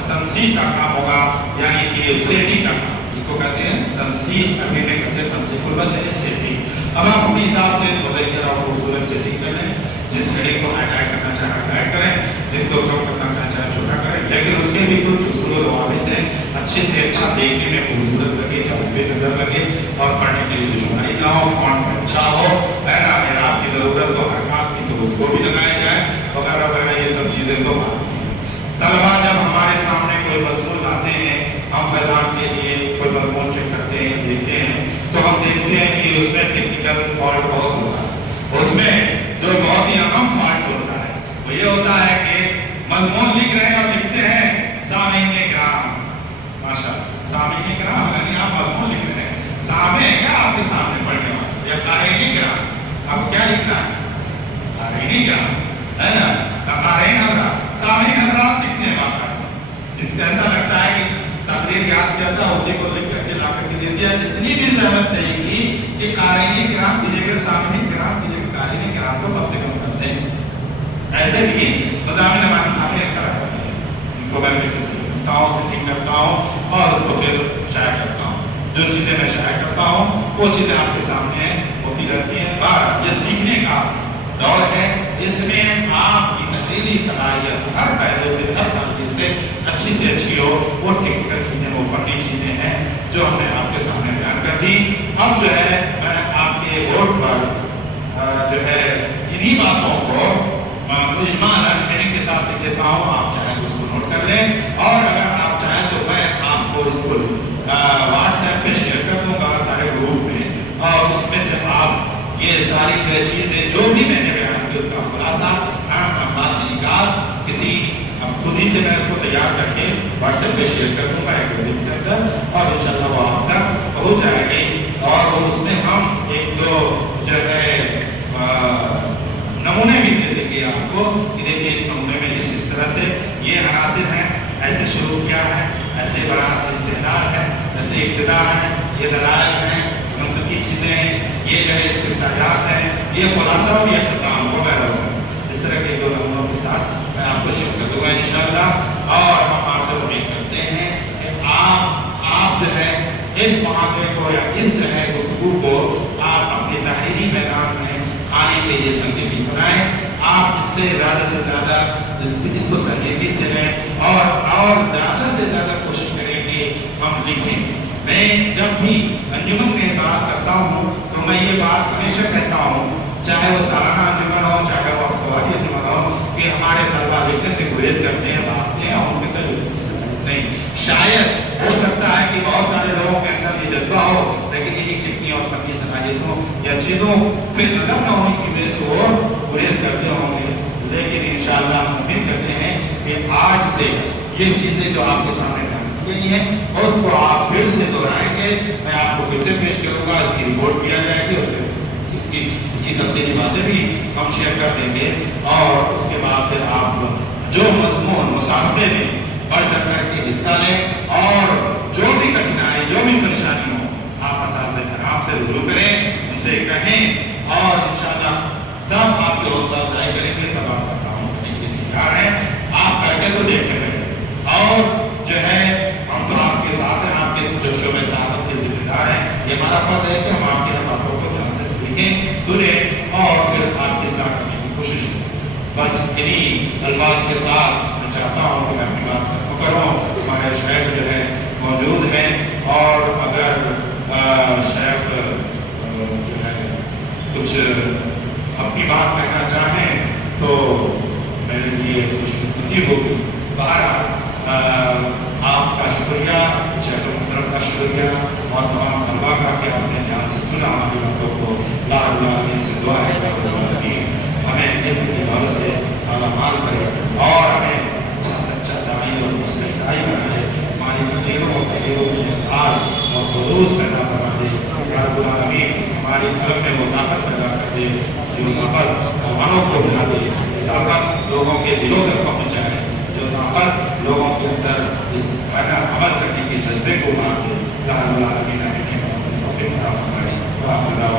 तनसीब का काम होगा, यानी कि सेटिंग का काम, इसको कहते हैं तनसीब, अरबी में कहते हैं तनसीब यानी सेटिंग। अब आप अपने हिसाब से मुज़य्यन और खूबसूरत सेटिंग कर लें, जिस हेडिंग को हाईलाइट करना चाहे हाईलाइट करें, जिसको कम करना चाहे छोटा करें, लेकिन उसके भी कुछ उसूल ज़वाबित हैं, अच्छे से अच्छा देखने में खूबसूरत लगे, जाज़िब नज़र लगे और पढ़ने के लिए दुश्वारी ना हो, फ़ॉन्ट अच्छा हो, है ना, अगर आपकी ज़रूरत हो हरकत की तो उसको भी लगाया जाए वगैरह वगैरह, ये सब चीज़ें तो बात की। तलबा जब हमारे सामने कोई मज़मून लाते हैं, हम फैज़ान के लिए कोई मज़मून चेक करते हैं, देखते हैं, तो हम देखते हैं कि उसमें टेक्निकल फॉल्ट बहुत होता है। उसमें जो बहुत ही अहम फॉल्ट होता है वो ये होता है कि मज़मून लिख रहे हैं और लिखते हैं सामीन किराम, माशाअल्लाह सामीन किराम, यानी आप मज़मून लिख रहे हैं, सामे है क्या आपके सामने पढ़ने वाले, या क़ारीन किराम, अब क्या लिखना है, क़ारीन किराम है ना, क़ारीन हज़रात, सामीन हज़रात लिखते हैं बात, जिससे ऐसा लगता है कि तकरीर याद किया था उसी को लिख करके ला करके दे दिया, जितनी भी जहमत नहीं की कि क़ारीन किराम कीजिएगा, सामीन किराम कीजिएगा, क़ारीन किराम को कम से कम करते हैं। ऐसे भी मज़ामिन हमारे सामने अक्सर आ जाते हैं, इनको मैं फिर से करता हूँ, सेटिंग करता हूँ और उसको फिर शाया करता हूँ। जो चीज़ें मैं शाया करता हूँ वो चीज़ें आपके सामने होती रहती हैं। बार ये सीखने का दौर है, इसमें आपकी तहरीरी सलाहियत हर पहलू से, हर तरीके से अच्छी हो, वो टेक्निकल चीज़ें, वो फनी चीज़ें हैं जो हमने आपके सामने बयान कर दी। अब जो है मैं आपके बोर्ड पर जो है इन्हीं बातों को इजमालन हेडिंग के साथ लिख देता हूँ, आप चाहें उसको नोट कर लें, और अगर आप चाहें तो मैं आपको इसको व्हाट्सएप पे शेयर कर दूँगा सारे ग्रुप में, और उसमें से आप ये सारी चीज़ें जो भी मैंने बयान की उसका खुलासा किसी खुद ही से मैं उसको तैयार करके व्हाट्सएप पे शेयर कर दूँगा एक दिन के अंदर, और इंशाल्लाह वो आप तक पहुँच जाएगी। और उसमें हम एक दो जो है नमूने भी दे देंगे आपको कि देखिए इस नमूने में इस तरह से ये अनासिर हैं, ऐसे शुरू किया है, ऐसे बड़ा इस्तेहलाल है, ऐसे इब्तिदा है, ये दलाइल हैं, मंतकी चीज़ें हैं, ये जो है इस्तिफ्ताजात हैं, ये खुलासा और ये इख्तिताम वगैरह, इस तरह के दो नमूनों के साथ मैं आपको शेयर कर दूँगा इंशाअल्लाह। और हम आपसे उम्मीद करते हैं कि आप जो है इस मुहावरे को या इस जो है गुफ्तगू को आप अपने तहरीरी मैदान में आने के लिए संजीवी बनाएं। आप इससे ज़्यादा से ज़्यादा इसको संजीवी से लें और ज़्यादा से ज़्यादा कोशिश करें कि हम लिखें। मैं जब भी अंजुमन में बात करता हूँ तो मैं ये बात हमेशा कहता हूँ, चाहे वो सालाना अंजुमन हो, चाहे वो अखबारी अंजुमन हो, कि کہ ہمارے طلبا لکھنے سے گریز کرتے ہیں، بھاگتے ہیں اور ان کے طرف نہیں. شاید ہو سکتا ہے کہ بہت سارے لوگوں کے اندر یہ جذبہ ہو، لیکن یہ کتنی اور فنی صلاحیتوں یا چیزوں پھر علم نہ ہونے کی وجہ سے وہ گریز کرتے ہوں گے. لیکن انشاءاللہ ہم امید کرتے ہیں کہ آج سے یہ چیزیں جو آپ کے سامنے گئی ہیں اس کو آپ پھر سے دہرائیں گے. میں آپ کو پھر سے پیش کروں گا، اس کی رپورٹ کیا جائے گی، اس کی تفصیلی باتیں بھی ہم شیئر کر دیں گے. اور اس کے بعد پھر آپ جو مضمون مسابقے میں بڑھ چڑھ کر کے حصہ لیں اور جو بھی کٹھنائی جو بھی پریشانی ہو آپ اساتذہ کرام سے رجوع کریں، ان سے کہیں اور انشاءاللہ سب آپ کی حوصلہ افزائی کریں گے. سب آپ کا کام کرنے کے لیے تیار ہیں. آپ کر کے تو دیکھتے رہیں اور جو ہے ہم تو آپ کے ساتھ ہیں، آپ کے جو شعبۂ سعادت کے ذمہ دار ہیں. یہ ہمارا فرض ہے کہ ہم آپ کے باتوں کو دھیان سے دیکھیں، سنیں اور پھر آپ کے ساتھ کرنے کی کوشش کریں. بس انہی الفاظ کے ساتھ میں چاہتا ہوں کہ میں اپنی بات ختم کروں. ہمارے شیخ جو ہے موجود ہیں اور اگر شیخ جو ہے کچھ اپنی بات کہنا چاہیں تو میرے لیے کچھ خوشی ہوگی. بہرحال آپ کا شکریہ، شیخ محترم کا شکریہ اور تمام طلبا کا کہ آپ نے دھیان سے سنا ہماری باتوں کو. لا العالمین سے دعا ہے کہ ہمیں علم کی دولت سے اعلیٰ مال کرے اور ہمیں اچھا سچا داعی اور مصلح داعی بنائے. ہماری تقریروں میں اخلاص اور خلوص پیدا کرا دے. یا رب العالمین ہماری قلب میں وہ طاقت پیدا کر دے جو طاقت منوں کو بلا دے، طاقت لوگوں کے دلوں تک پہنچائے، جو طاقت لوگوں کے اندر اس عمل کرنے کے جذبے کو مار دے. یا رب العالمین ہمیں توفیق عطا فرمائے.